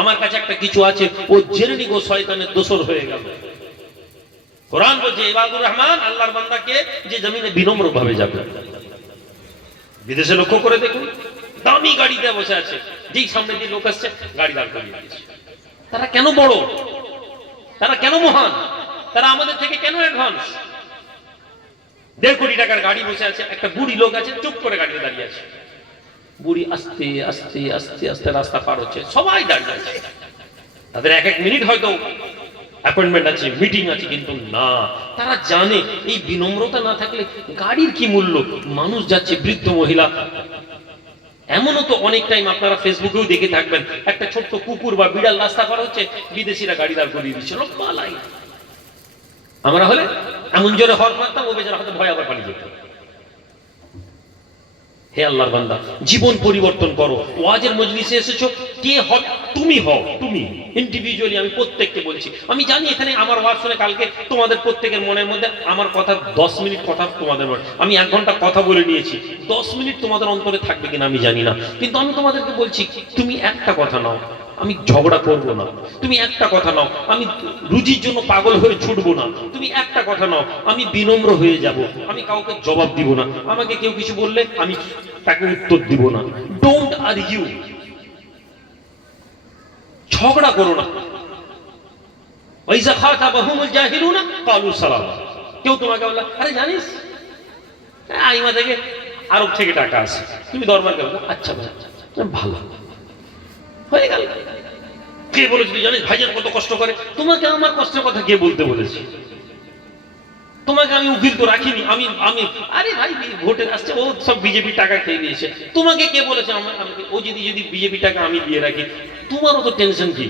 আমার কাছে একটা কিছু আছে, ও জেনে নি কো শয়তানের দোসর হয়ে গেল। কোরআন বলছে ইবাদুর রহমান আল্লাহর বান্দাকে যে জমিনে বিনম্র ভাবে যাবে। বিদেশে লক্ষ্য করে দেখুন, দামি গাড়িতে বসে আছে, যেই সামনে দিয়ে লোক আসছে গাড়ি দাঁড় করিয়ে দিয়েছে। তারা কেন বড়? তারা কেন মহান? তারা আমাদের থেকে কেন অ্যাডভান্স? 1.5 কোটি টাকার গাড়ি বসে আছে, একটা বুড়ি লোক আছে চুপ করে গাড়িতে দাঁড়িয়ে আছে। বুড়ি আস্তে আস্তে আস্তে আস্তে রাস্তা পার হচ্ছে, সবাই দাঁড়িয়ে আছে। তাদের 1 মিনিট হয়তো অ্যাপয়েন্টমেন্ট আছে, মিটিং আছে, কিন্তু না, তারা জানে এই বিনম্রতা না থাকলে গাড়ির কি মূল্য। মানুষ যাচ্ছে, বৃদ্ধ মহিলা। এমনও তো অনেক টাইম আপনারা ফেসবুকেও দেখে থাকবেন, একটা ছোট্ট কুকুর বা বিড়াল রাস্তা পার হচ্ছে, বিদেশিরা গাড়ি দাঁড় করিয়ে দিচ্ছে, লম্বা লাইন। আমরা হলে এমন জোরে হর্ন মারতাম, ও বেচারা হয়তো ভয় আবার পালিয়ে যেত। হে আল্লাহর বান্দা, জীবন পরিবর্তন করো। ওয়াজের মজলিসে এসেছো, তুমি হও, তুমি ইন্ডিভিজুয়ালি। আমি প্রত্যেককে বলছি, আমি জানি এখানে আমার ওয়াজ শুনে কালকে তোমাদের প্রত্যেকের মনের মধ্যে আমার কথা 10 মিনিট কথা তোমাদের মনে, আমি 1 ঘন্টা কথা বলে নিয়েছি, 10 মিনিট তোমাদের অন্তরে থাকবে কিনা আমি জানি না, কিন্তু আমি তোমাদেরকে বলছি তুমি একটা কথা নাও, আমি ঝগড়া করবো না। তুমি একটা কথা নাও, আমি রুজির জন্য পাগল হয়ে ছুটবো না। তুমি একটা কথা নাও, আমি বিনম্র হয়ে যাব, আমি কাউকে জবাব দিব না। আমাকে কেউ কিছু বললে আমি তাকে উত্তর দিব না। ডোন্ট আর্গিউ, ঝগড়া করো না। ওয়াইজা খাতাবাহুমুল জাহিলুনা ক্বালু সালামা। কেউ তোমাকে বলল, আরে জানিস আইমা থেকে আরব থেকে টাকা আসে, তুমি দরবার করো, আচ্ছা ভাই ভালো হয়ে গেল। কে বলেছে তুই জানিস ভাইজান কত কষ্ট করে? তোমাকে আমার কষ্টের কথা কে বলতে বলেছে? তোমাকে আমি উকিল তো রাখিনি, আমি আমি আরে ভাই ভোটে আসছে, ও সব বিজেপি টাকা খেয়ে নিয়েছে। তোমাকে কে বলেছে আমাকে? ও যদি বিজেপি টাকা আমি দিয়ে রাখি, তোমারও তো টেনশন কি?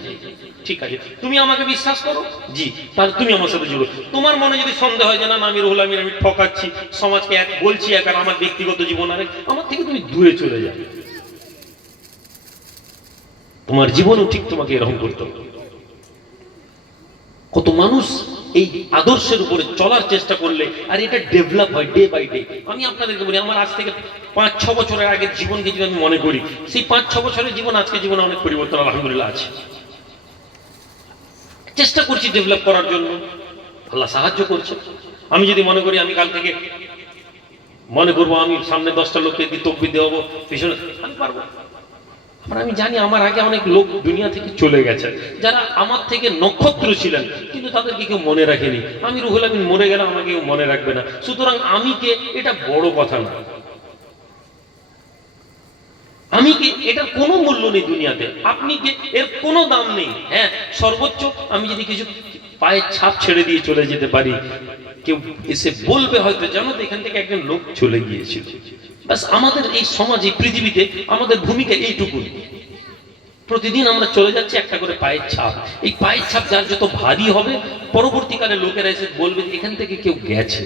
ঠিক আছে, তুমি আমাকে বিশ্বাস করো, জি, তাহলে তুমি আমার সাথে জুড়ো। তোমার মনে যদি সন্দেহ হয় যে না আমি রুহুল আমিন, আমি ঠকাচ্ছি সমাজকে, এক বলছি এক, আর আমার ব্যক্তিগত জীবন আরেক, আমার থেকে তুমি দূরে চলে যাবে। তোমার জীবনও ঠিক তোমাকে এরকম করতে হবে। কত মানুষ এই আদর্শের উপরে চলার চেষ্টা করলে আর এটা ডেভেলপ হয় ডে বাই ডে। আমি আপনাদেরকে বলি, আমার আজ থেকে 5-6 বছরের আগের জীবনকে যদি আমি মনে করি, সেই 5-6 বছরের জীবন আজকে জীবনে অনেক পরিবর্তন আলহামদুলিল্লাহ আছে। চেষ্টা করছি ডেভেলপ করার জন্য, আল্লাহ সাহায্য করছে। আমি যদি মনে করি আমি কাল থেকে মনে করবো আমি সামনে 10টা লোককে তকবির দেওয়াবো পিছনে, আমি পারবো। আমি জানি আমার আগে অনেক লোক দুনিয়া থেকে চলে গেছে, যারা আমার থেকে নক্ষত্র ছিলেন, কিন্তু তাদেরকে কেউ মনে রাখেনি। আমি রুহুল আমিন মরে গেলাম, আমাকে কেউ মনে রাখবে না। সুতরাং আমি কে, এটা বড় কথা না। আমি কে, এটার কোনো মূল্য নেই দুনিয়াতে। আপনি কে, এর কোনো দাম নেই। হ্যাঁ, সর্বোচ্চ আমি যদি কিছু পায়ের ছাপ ছেড়ে দিয়ে চলে যেতে পারি, কেউ এসে বলবে হয়তো জানো তো এখান থেকে একজন লোক চলে গিয়েছিল। বাস আমাদের এই সমাজে, পৃথিবীতে আমাদের ভূমিকা এইটুকু। প্রতিদিন আমরা চলে যাচ্ছি একটা করে পায়ের ছাপ। এই পায়ের ছাপ যার যত ভারী হবে, পরবর্তীকালে লোকেরা এসে বলবে এখান থেকে কেউ গেছে।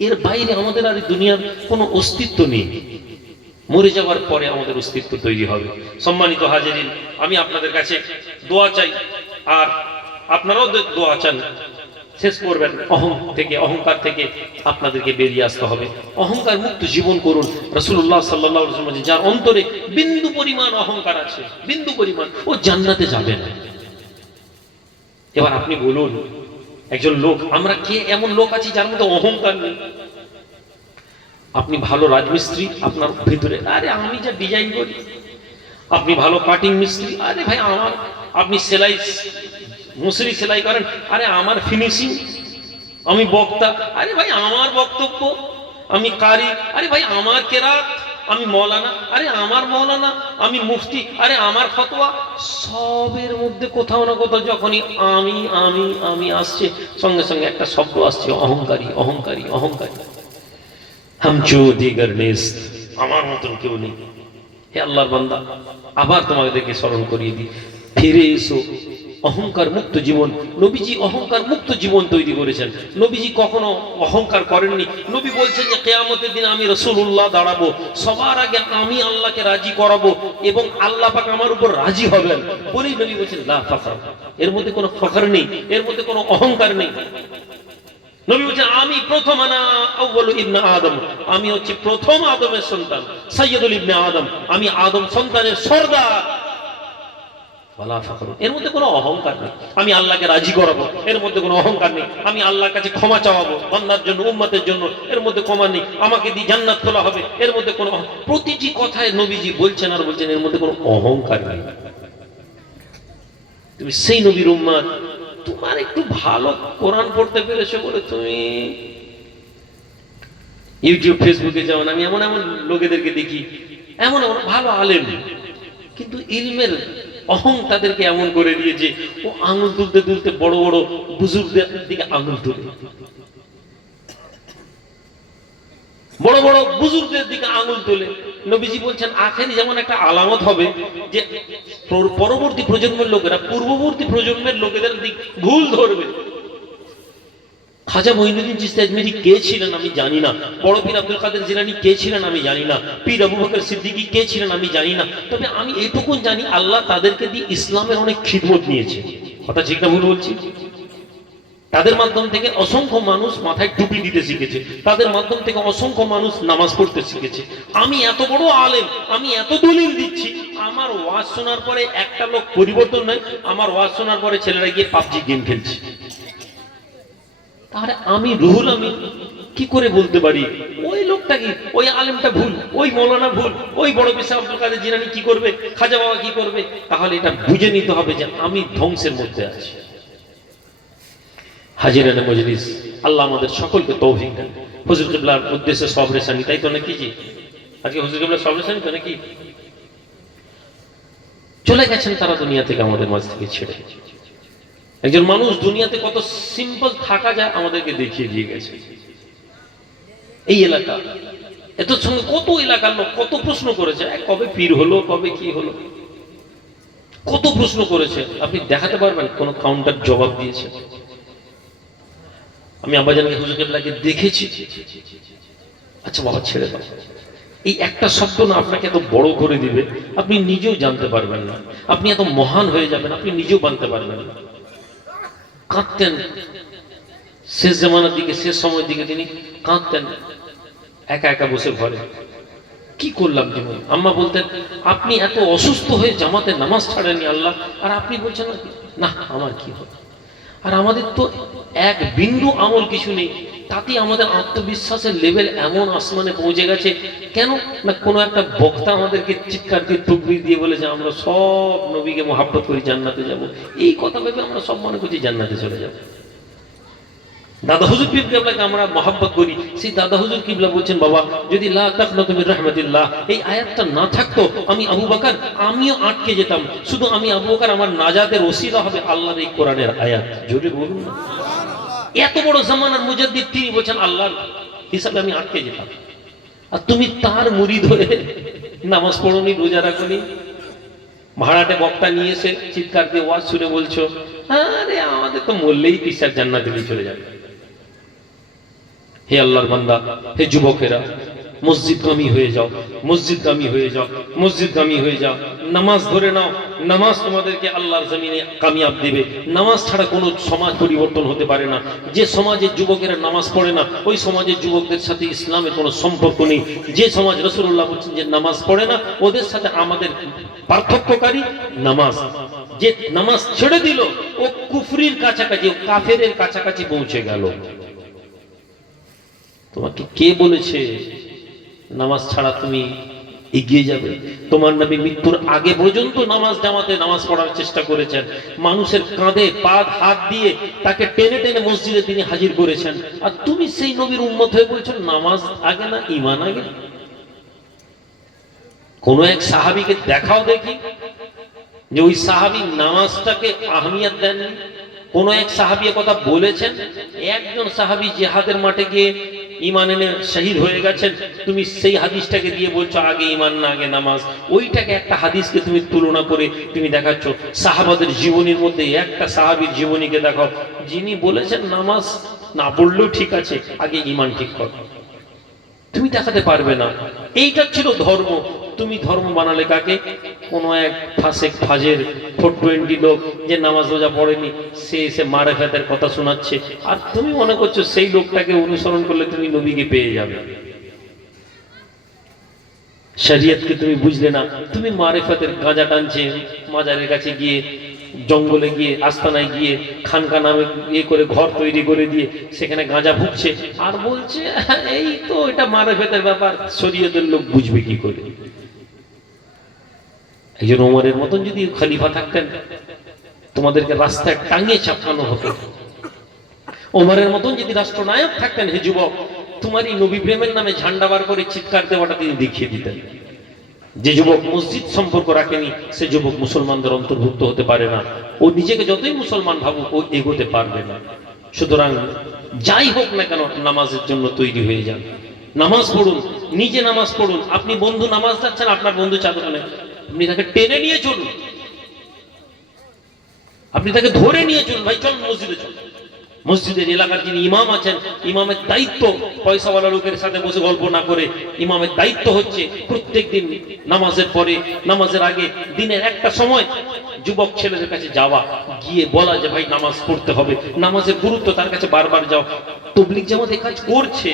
এর বাইরে আমাদের আর দুনিয়ার কোনো অস্তিত্ব নেই। মরে যাওয়ার পরে আমাদের অস্তিত্ব তৈরি হবে। সম্মানিত হাজিরিন, আমি আপনাদের কাছে দোয়া চাই, আর আপনারাও দোয়া চান। শেষ করবেন, অহংকার থেকে আপনাদেরকে বেরিয়ে আসতে হবে। অহংকার মুক্ত জীবন করুন। রাসূলুল্লাহ সাল্লাল্লাহু আলাইহি ওয়াসাল্লাম যার অন্তরে বিন্দু পরিমাণ অহংকার আছে, বিন্দু পরিমাণ, ও জান্নাতে যাবে না। এবার আপনি বলুন, একজন লোক, আমরা কে এমন লোক আছি যার মধ্যে অহংকার নেই? আপনি ভালো রাজমিস্ত্রি, আপনার ভিতরে আরে আমি যা ডিজাইন করি। আপনি ভালো কাটিং মিস্ত্রি, আরে ভাই আমার, আপনি সেলাই মুসরি সেলাই করেন, আরে আমার ফিনিশিং। আমি বক্তা, আরে ভাই আমার বক্তব্য। আমি কারি, আরে ভাই আমার কেরাত। আমি মৌলানা, আরে আমার মৌলানা। আমি মুফতি, আরে আমার ফতোয়া। সবের মধ্যে কোথাও না কোথাও যখনই আমি আমি আমি আসছে, সঙ্গে সঙ্গে একটা শব্দ আসছে, অহংকারী অহংকারী অহংকারী। হামচো দিগার নেস্ত, আমার মতন কেউ নেই। হে আল্লাহর বান্দা, আবার তোমাদেরকে স্মরণ করিয়ে দিই, ফিরে এসো অহংকার মুক্ত জীবন। নবীজি অহংকার মুক্ত জীবন তৈরি করেছেন। নবীজি কখনো অহংকার করেননি। নবী বলছেন যে কিয়ামতের দিন আমি রাসূলুল্লাহ দাঁড়াবো, সবার আগে আমি আল্লাহকে রাজি করাবো এবং আল্লাহ পাক আমার উপর রাজি হবেন। বলেই নবী বলছেন লা ফাখর, এর মধ্যে কোনো ফখর নেই, এর মধ্যে কোনো অহংকার নেই। নবী বলছেন আমি প্রথম, আনা আউয়ালু ইবনে আদম, আমি হচ্ছি প্রথম আদমের সন্তান, সাইয়্যিদুল ইবনে আদম, আমি আদম সন্তানের সরদার। এর মধ্যে কোনো অহংকার নেই। আমি আল্লাহকে রাজি করাবো, এর মধ্যে কোনো অহংকার নেই। আমি আল্লাহর কাছে ক্ষমা চাওয়াবো বান্দার জন্য, উম্মতের জন্য, এর মধ্যে ক্ষমা নেই। আমাকে দিয়ে জান্নাত খোলা হবে, এর মধ্যে কোনো, প্রতিটি কথায় নবীজি বলছেন আর বলছেন এর মধ্যে কোনো অহংকার নেই। তুমি সেই নবীর উম্মত, তোমার একটু ভালো কোরআন পড়তে পেরেছো বলে তুমি ইউটিউব ফেসবুকে যাও না। আমি এমন এমন লোকেদেরকে দেখি, এমন এমন ভালো আলেম, কিন্তু ইলমের অহং তাদেরকে এমন করে দিয়েছে, ও আঙুল তুলতে তুলতে বড় বড় বুজুর্গদের দিকে আঙুল তুলে, বড় বড় বুজুর্গদের দিকে আঙুল তোলে। নবীজি বলছেন আখেরি যেমন একটা আলামত হবে যে পরবর্তী প্রজন্মের লোকেরা পূর্ববর্তী প্রজন্মের লোকেদের দিক ভুল ধরবে। খাজা মঈনুদ্দিন চিশতি আজমেরি কে ছিলেন আমি জানি না, বড় পীর আব্দুল কাদের জিলানী কে ছিলেন আমি জানি না, পীর আবু বকর সিদ্দিকী কে ছিলেন আমি জানি না, তবে আমি এইটুকুন জানি আল্লাহ তাদেরকে দিয়ে ইসলামের অনেক খিদমত নিয়েছে। কথা ঠিক না ভুল বলছি? তাদের মাধ্যম থেকে অসংখ্য মানুষ মাথায় টুপি দিতে শিখেছে, তাদের মাধ্যম থেকে অসংখ্য মানুষ নামাজ পড়তে শিখেছে। আমি এত বড় আলেম, আমি এত দলিল দিচ্ছি, আমার ওয়াজ শোনার পরে একটা লোক পরিবর্তন নয়, আমার ওয়াজ শোনার পরে ছেলেরা গিয়ে পাবজি গেম খেলছে। তাহলে আমি রুহুল আমিন কি করে বলতে পারি ওই লোকটা কি, ওই আলেমটা ভুল, ওই মৌলানা ভুল, ওই বড় পীর আব্দুল কাদের জিলানী কি করবে, খাজা বাবা কি করবে? তাহলে এটা বুঝে নিতে হবে যে আমি ধ্বংসের মধ্যে আছি। হাজিরানে মজলিস, আল্লাহ আমাদের সকলকে তৌফিক দেন। হুজুর কিবলার উদ্দেশ্যে সব রেশানি, তাই তো নাকি জি? আজকে হুজুর কিবলার সব রেশানি তো নাকি? চলে গেছেন তারা দুনিয়া থেকে, আমাদের মাঝ থেকে ছেড়ে। একজন মানুষ দুনিয়াতে কত সিম্পল থাকা যায় আমাদেরকে দেখিয়ে দিয়ে গেছে। এই এলাকা এত সঙ্গে কত এলাকার লোক কত প্রশ্ন করেছে, কবে পীর হলো, কবে কি হলো, কত প্রশ্ন করেছে। আপনি দেখাতে পারবেন কোন কাউন্টার জবাব দিয়েছে? আমি আব্বাজানকে হুজুর কিবলাকে দেখেছি। আচ্ছা বাবা ছেড়ে দাও, এই একটা শব্দ না আপনাকে এত বড় করে দিবে, আপনি নিজেও জানতে পারবেন না। আপনি এত মহান হয়ে যাবেন, আপনি নিজেও জানতে পারবেন না। কাঁদতেন শেষ জামানার দিকে, শেষ সময়ের দিকে তিনি কাঁদতেন একা একা বসে ঘরে। কি করলাম জীবন? আম্মা বলতেন আপনি এত অসুস্থ হয়ে জামাতে নামাজ ছাড়েননি আল্লাহ, আর আপনি বলছেন না আমার কি হবে? আর আমাদের তো এক বিন্দু আমল কিছু নেই, তাতে আমাদের আত্মবিশ্বাসের লেভেল এমন আসমানে পৌঁছে গেছে। কেন না কোনো একটা বক্তা আমাদেরকে চিৎকার দিয়ে তকবীর দিয়ে বলে যে আমরা সব নবীকে মহাব্বত করি, জান্নাতে যাব। এই কথা ভেবে আমরা সব মনে করছি জান্নাতে চলে যাব। দাদা হুজুর পীর কিবলাকে আমরা মহাব্বত করি, সেই দাদা হুজুর কিবলা বলছেন বাবা যদি লা তাকনাতু মির রাহমাতিল্লাহ এই আয়াতটা না থাকতো আমি আবু বকর আমিও আটকে যেতাম। শুধু আমি আবু বকর আমার নাজাতের ওসিলা হবে আল্লাহর এই কোরআনের আয়াত। জোরে বলুন না। এত বড় জামানার মুজাদ্দিদ তিনি বলছেন আল্লাহর হিসাবে আমি আটকে যেতাম, আর তুমি তার মুরিদ হয়ে নামাজ পড়োনি, রোজা রাখোনি, ভাড়াটে বক্তা নিয়ে এসে চিৎকার দিয়ে ওয়াজ শুনে বলছো আরে আমাদের তো মরলেই পিসার জান্নাতে নিয়ে চলে যাবে। হে আল্লাহর বান্দা, হে যুবকেরা, মসজিদগামী হয়ে যাও, মসজিদগামী হয়ে যাও, মসজিদগামী হয়ে যাও। নামাজ ধরে নাও, নামাজ তোমাদেরকে আল্লাহর জমিনে কামিয়াব দেবে। নামাজ ছাড়া কোনো সমাজ পরিবর্তন হতে পারে না। যে সমাজের যুবকেরা নামাজ পড়ে না ওই সমাজের যুবকদের সাথে ইসলামের কোনো সম্পর্ক নেই। যে সমাজ রাসূলুল্লাহ বলছেন যে নামাজ পড়ে না ওদের সাথে আমাদের পার্থক্যকারী নামাজ। যে নামাজ ছেড়ে দিল ও কুফরির কাছাকাছি, ও কাফেরের কাছাকাছি পৌঁছে গেল। তোমাকে কে বলেছে নামাজ ছাড়া তুমি এগিয়ে যাবে? তোমার নবী মৃত্যুর আগে পর্যন্ত নামাজ জামাতে নামাজ পড়ার চেষ্টা করেছেন। মানুষের কাঁধে পা হাত দিয়ে তাকে টেনে টেনে মসজিদে তিনি হাজির করেছেন। আর তুমি সেই নবীর উম্মত হয়ে বলছো নামাজ আগে না ঈমান আগে? কোন এক সাহাবীকে দেখাও দেখি যে ওই সাহাবী নামাজটাকে আহমিয়ত দেননি। কোন এক সাহাবী কথা বলেছেন? একজন সাহাবী জিহাদের মাঠে গিয়ে ঈমান এনে শহীদ হয়ে গেছেন, তুমি সেই হাদিসটাকে দিয়ে বলছো আগে ঈমান না আগে নামাজ। ওইটাকে একটা হাদিসকে তুমি তুলনা করে তুমি দেখাচ্ছ। সাহাবাদের জীবনীর মধ্যে একটা সাহাবীর জীবনীকে দেখাও যিনি বলেছেন নামাজ না পড়লেও ঠিক আছে, আগে ঈমান ঠিক কর। তুমি দেখাতে পারবে না। এইটা ছিল ধর্ম। তুমি ধর্ম বানালে কাকে? কোন এক ফাসেক ফাজের 420 লোক যে নামাজ রোজা পড়েনি সে এসে মারেফাতের কথা শোনাচ্ছে, আর তুমি মনে করছো সেই লোকটাকে অনুসরণ করলে তুমি নবীকে পেয়ে যাবে। শরীয়তকে তুমি বুঝলে না, তুমি মারেফাতের গাঁজা টানছে, মাজারের কাছে গিয়ে জঙ্গলে গিয়ে আস্তানায় গিয়ে খানকা নামে ইয়ে করে ঘর তৈরি করে দিয়ে সেখানে গাঁজা ভুগছে আর বলছে এই তো এটা মারেফাতের ব্যাপার, শরীয়তের লোক বুঝবে কি করে? একজন ওমরের মতন যদি খলিফা থাকতেন তোমাদেরকে রাস্তায় টাঙিয়ে চাপানো হতো। ওমরের মতন যদি রাষ্ট্রনায়ক থাকতেন, হে যুবক তোমারই নবী প্রেমের নামে ঝান্ডা বার করে চিৎকার দেওয়াটা তিনি দেখিয়ে দিতেন। যে যুবক মসজিদ সম্পর্ক রাখেনি সে যুবক মুসলমানদের অন্তর্ভুক্ত হতে পারে না। ও নিজেকে যতই মুসলমান ভাবুক ও এগোতে পারবে না। সুতরাং যাই হোক না কেন নামাজের জন্য তৈরি হয়ে যান, নামাজ পড়ুন, নিজে নামাজ পড়ুন। আপনি বন্ধু নামাজ যাচ্ছেন, আপনার বন্ধু চাদর নেই, আপনি তাকে টেনে নিয়ে চলুন, আপনি তাকে ধরে নিয়ে চলুন, ভাই চল মসজিদে চল। মসজিদের এলাকার যিনি ইমাম আছেন, ইমামের দায়িত্ব পয়সাওয়ালা লোকের সাথে বসে গল্প না করে, ইমামের দায়িত্ব হচ্ছে প্রত্যেকদিন নামাজের পরে, নামাজের আগে দিনের একটা সময় যুবক ছেলেদের কাছে যাওয়া, গিয়ে বলা যে ভাই নামাজ পড়তে হবে, নামাজের গুরুত্ব তার কাছে বারবার যাও। তাবলীগ জামাত এই কাজ করছে।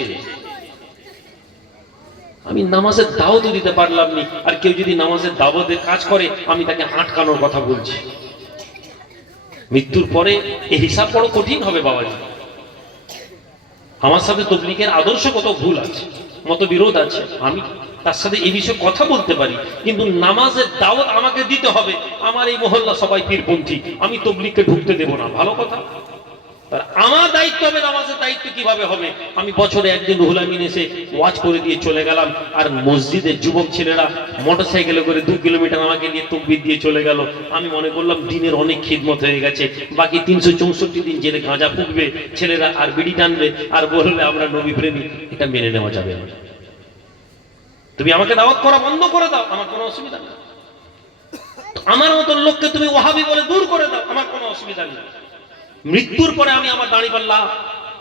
আমি নামাজের দাওয়াত দিতে পারলাম না, আর কেউ যদি নামাজের দাওয়াতের কাজ করে আমি তাকে আটকানোর কথা বলছি। মৃত্যুর পরে এই হিসাব বড় কঠিন হবে বাবাজি। আমার সাথে তাবলীগের আদর্শ কত ভুল আছে, মতবিরোধ আছে, আমি তার সাথে এই বিষয়ে কথা বলতে পারি, কিন্তু নামাজের দাওয়াত আমাকে দিতে হবে। আমার এই মহল্লা সবাই পীরপন্থী, আমি তাবলীগকে ঢুকতে দেব না, ভালো কথা। আমার দায়িত্ব হবে, নামাজের দায়িত্ব কিভাবে হবে? আমি বছরে একদিন রুহুল আমিন এসে ওয়াজ করে দিয়ে চলে গেলাম, আর মসজিদের যুবক ছেলেরা মোটরসাইকেলে করে 2 কিলোমিটার আমাকে নিয়ে তাকবীর দিয়ে চলে গেল। আমি মনে করলাম দিনের অনেক খিদমত হয়ে গেছে, বাকি 364 দিন জেলে গাঁজা ফুঁকবে ছেলেরা, আর বিড়ি টানবে, আর বলবে আমরা নবী প্রেমী। এটা মেনে নেওয়া যাবে না। তুমি আমাকে দাওয়াত করা বন্ধ করে দাও, আমার কোনো অসুবিধা নেই। আমার মতন লোককে তুমি ওয়াহাবি বলে দূর করে দাও, আমার কোনো অসুবিধা নেই। মৃত্যুর পরে আমি আমার দাঁড়িপাল্লা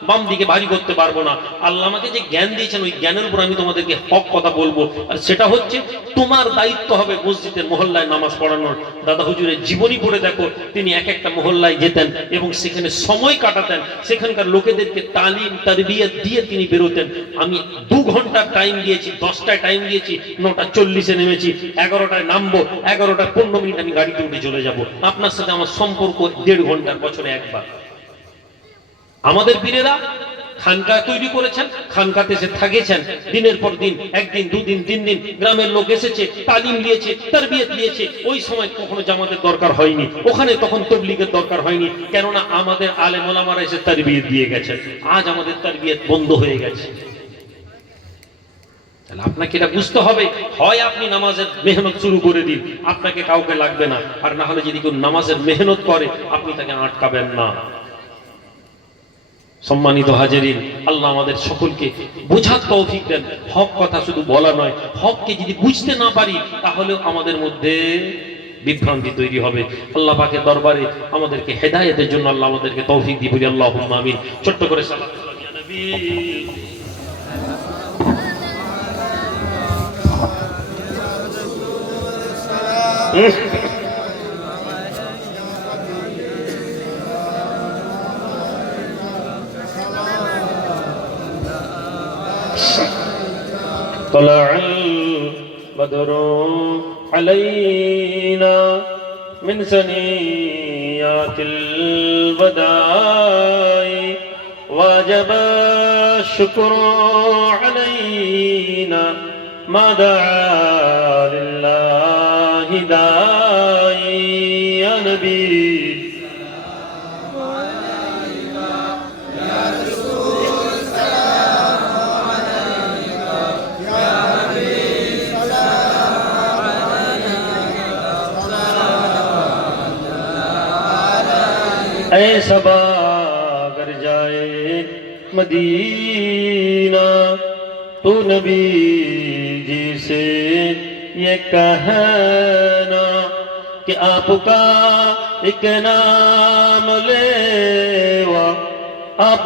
বাম দিকে ভারী করতে পারবো না। আল্লাহ আমাকে যে জ্ঞান দিয়েছেন, ওই জ্ঞানের উপর আমি তোমাদেরকে হক কথা বলবো, আর সেটা হচ্ছে তোমার দায়িত্ব হবে মসজিদের মহল্লায় নামাজ পড়ানোর। দাদা হুজুরের জীবনী পড়ে দেখো, তিনি এক একটা মহল্লায় যেতেন এবং সেখানে সময় কাটাতেন, সেখানকার লোকেদেরকে তালিম তারবিয়ত দিয়ে তিনি বেরোতেন। আমি 2 ঘন্টা টাইম দিয়েছি, 10টায় টাইম দিয়েছি, 9:40-এ নেমেছি, 11টায় নামবো, 11টা 15 মিনিট আমি গাড়িতে উঠে চলে যাব। আপনার সাথে আমার সম্পর্ক 1.5 ঘন্টার, বছরে একবার। আমাদের পীরেরা খানকা তৈরি করেছেন, খানকাতে এসে থাকেছেন দিনের পর দিন, একদিন 2 দিন 3 দিন, গ্রামের লোক এসেছে, তালিম নিয়েছে, তারবিয়ত নিয়েছে। ওই সময় কখনো জামাতের দরকার হয়নি, ওখানে তখন তাবলীগের দরকার হয়নি, কেননা আমাদের আলেম ওলামারা এসে তারবিয়ত দিয়ে গেছেন। আজ আমাদের তারবিয়ত বন্ধ হয়ে গেছে। তাহলে আপনাকে এটা বুঝতে হবে, হয় আপনি নামাজের মেহনত শুরু করে দিন, আপনাকে কাউকে লাগবে না, আর না হলে যদি কেউ নামাজের মেহনত করে আপনি তাকে আটকাবেন না। সম্মানিত হাজিরিন, আল্লাহ আমাদের সকলকে বোঝার তৌফিক দেন। হক কথা শুধু বলা নয়, হককে যদি বুঝতে না পারি তাহলেও আমাদের মধ্যে বিভ্রান্তি তৈরি হবে। আল্লাহ পাকের দরবারে আমাদেরকে হেদায়েতের জন্য আল্লাহ আমাদেরকে তৌফিক দিয়ে বলি আল্লাহুম্মা আমিন। ছোট্ট করে সালাত ইয়া নবী। طلع البدر علينا من ثنيات الوداع وجب الشكر علينا ما دعا لله داعي يا نبي ऐसा अगर जाए मदीना तो नबी जी से ये कहना कि आपका एक नाम लेवा आप